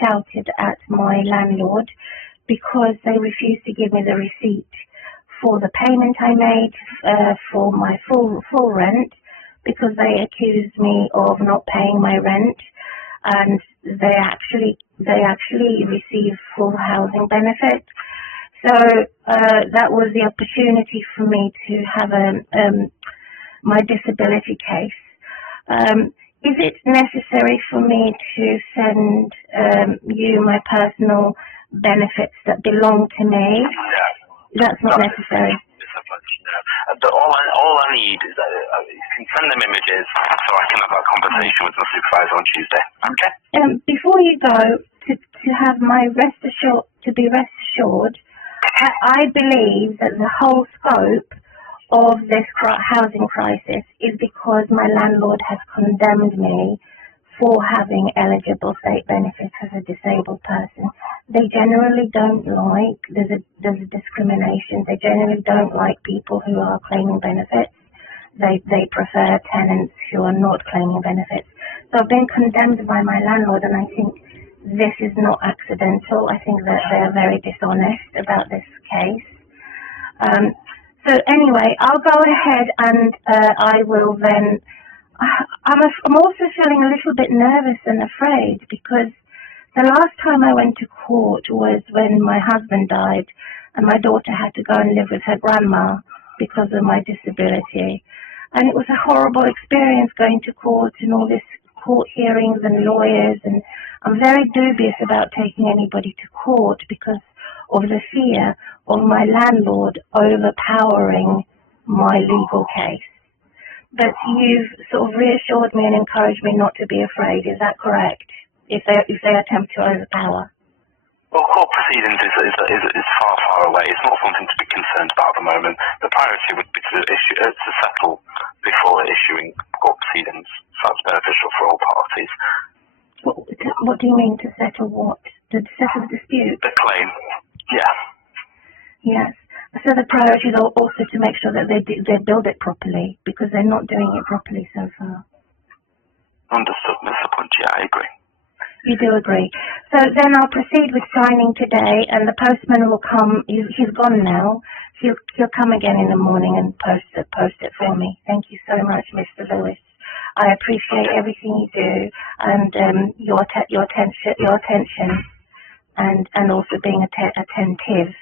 shouted at my landlord because they refused to give me the receipt for the payment I made for my full rent, because they accused me of not paying my rent, and they actually receive full housing benefit. So that was the opportunity for me to have my disability case. Is it necessary for me to send you my personal benefits that belong to me? No. That's not necessary. All I need is that you can send them images so I can have that conversation with my supervisor on Tuesday. Okay? Before you go, to have my rest assured, I believe that the whole scope of this housing crisis is because my landlord has condemned me for having eligible state benefits as a disabled person. They generally don't like, there's a discrimination. They generally don't like people who are claiming benefits. They prefer tenants who are not claiming benefits. So I've been condemned by my landlord, and I think this is not accidental. I think that they're very dishonest about this case. So anyway, I'll go ahead and I will then. I'm also feeling a little bit nervous and afraid, because the last time I went to court was when my husband died and my daughter had to go and live with her grandma because of my disability. And it was a horrible experience going to court and all this court hearings and lawyers, and I'm very dubious about taking anybody to court because of the fear of my landlord overpowering my legal case. But you've sort of reassured me and encouraged me not to be afraid. Is that correct? If they attempt to overpower. Well, court proceedings is far away. It's not something to be concerned about at the moment. The priority would be to settle before issuing court proceedings. So that's beneficial for all parties. What do you mean, to settle what? To settle the dispute? The claim. Yeah. Yes. So the priority is also to make sure that they build it properly, because they're not doing it properly so far. Understood, Mr. Punch. Yeah, I agree. You do agree. So then I'll proceed with signing today, and the postman will come. He's gone now. He'll come again in the morning and post it for me. Thank you so much, Mr. Lewis. I appreciate everything you do, and your attention, and also being attentive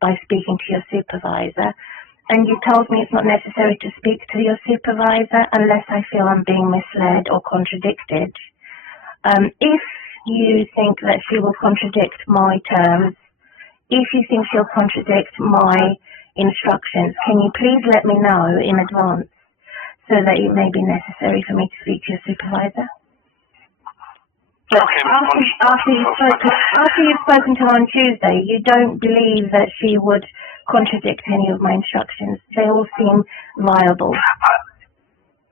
by speaking to your supervisor. And you told me it's not necessary to speak to your supervisor unless I feel I'm being misled or contradicted. If you think that she will contradict my terms, if you think she'll contradict my instructions, can you please let me know in advance so that it may be necessary for me to speak to your supervisor? But Okay, after you've spoken to her on Tuesday, you don't believe that she would contradict any of my instructions. They all seem viable.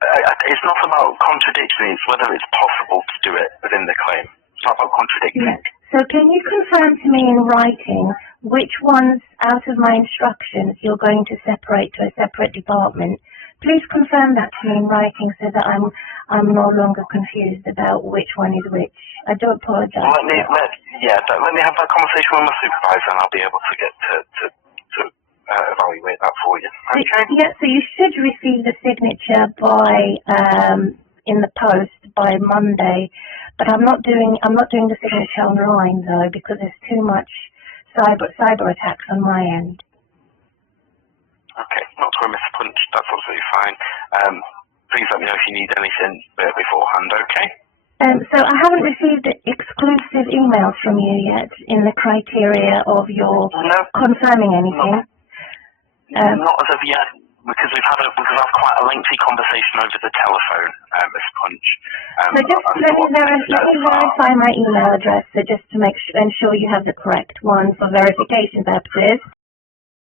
It's not about contradiction, it's whether it's possible to do it within the claim. It's not about contradicting. Yes. So can you confirm to me in writing which ones out of my instructions you're going to separate to a separate department please confirm that to me in writing so that I'm no longer confused about which one is which. I do apologise. Well, let me have that conversation with my supervisor, and I'll be able to get to evaluate that for you. Okay. Yeah, so you should receive the signature by in the post by Monday, but I'm not doing the signature online though because there's too much cyber attacks on my end. Okay, not to worry, Mr. Punch. That's absolutely fine. Please let me know if you need anything beforehand. Okay. So I haven't received exclusive emails from you yet in the criteria of your confirming anything. Not as of yet, because we've had quite a lengthy conversation over the telephone, Ms. Punch. So just let me verify my email address, so just to ensure you have the correct one for verification purposes.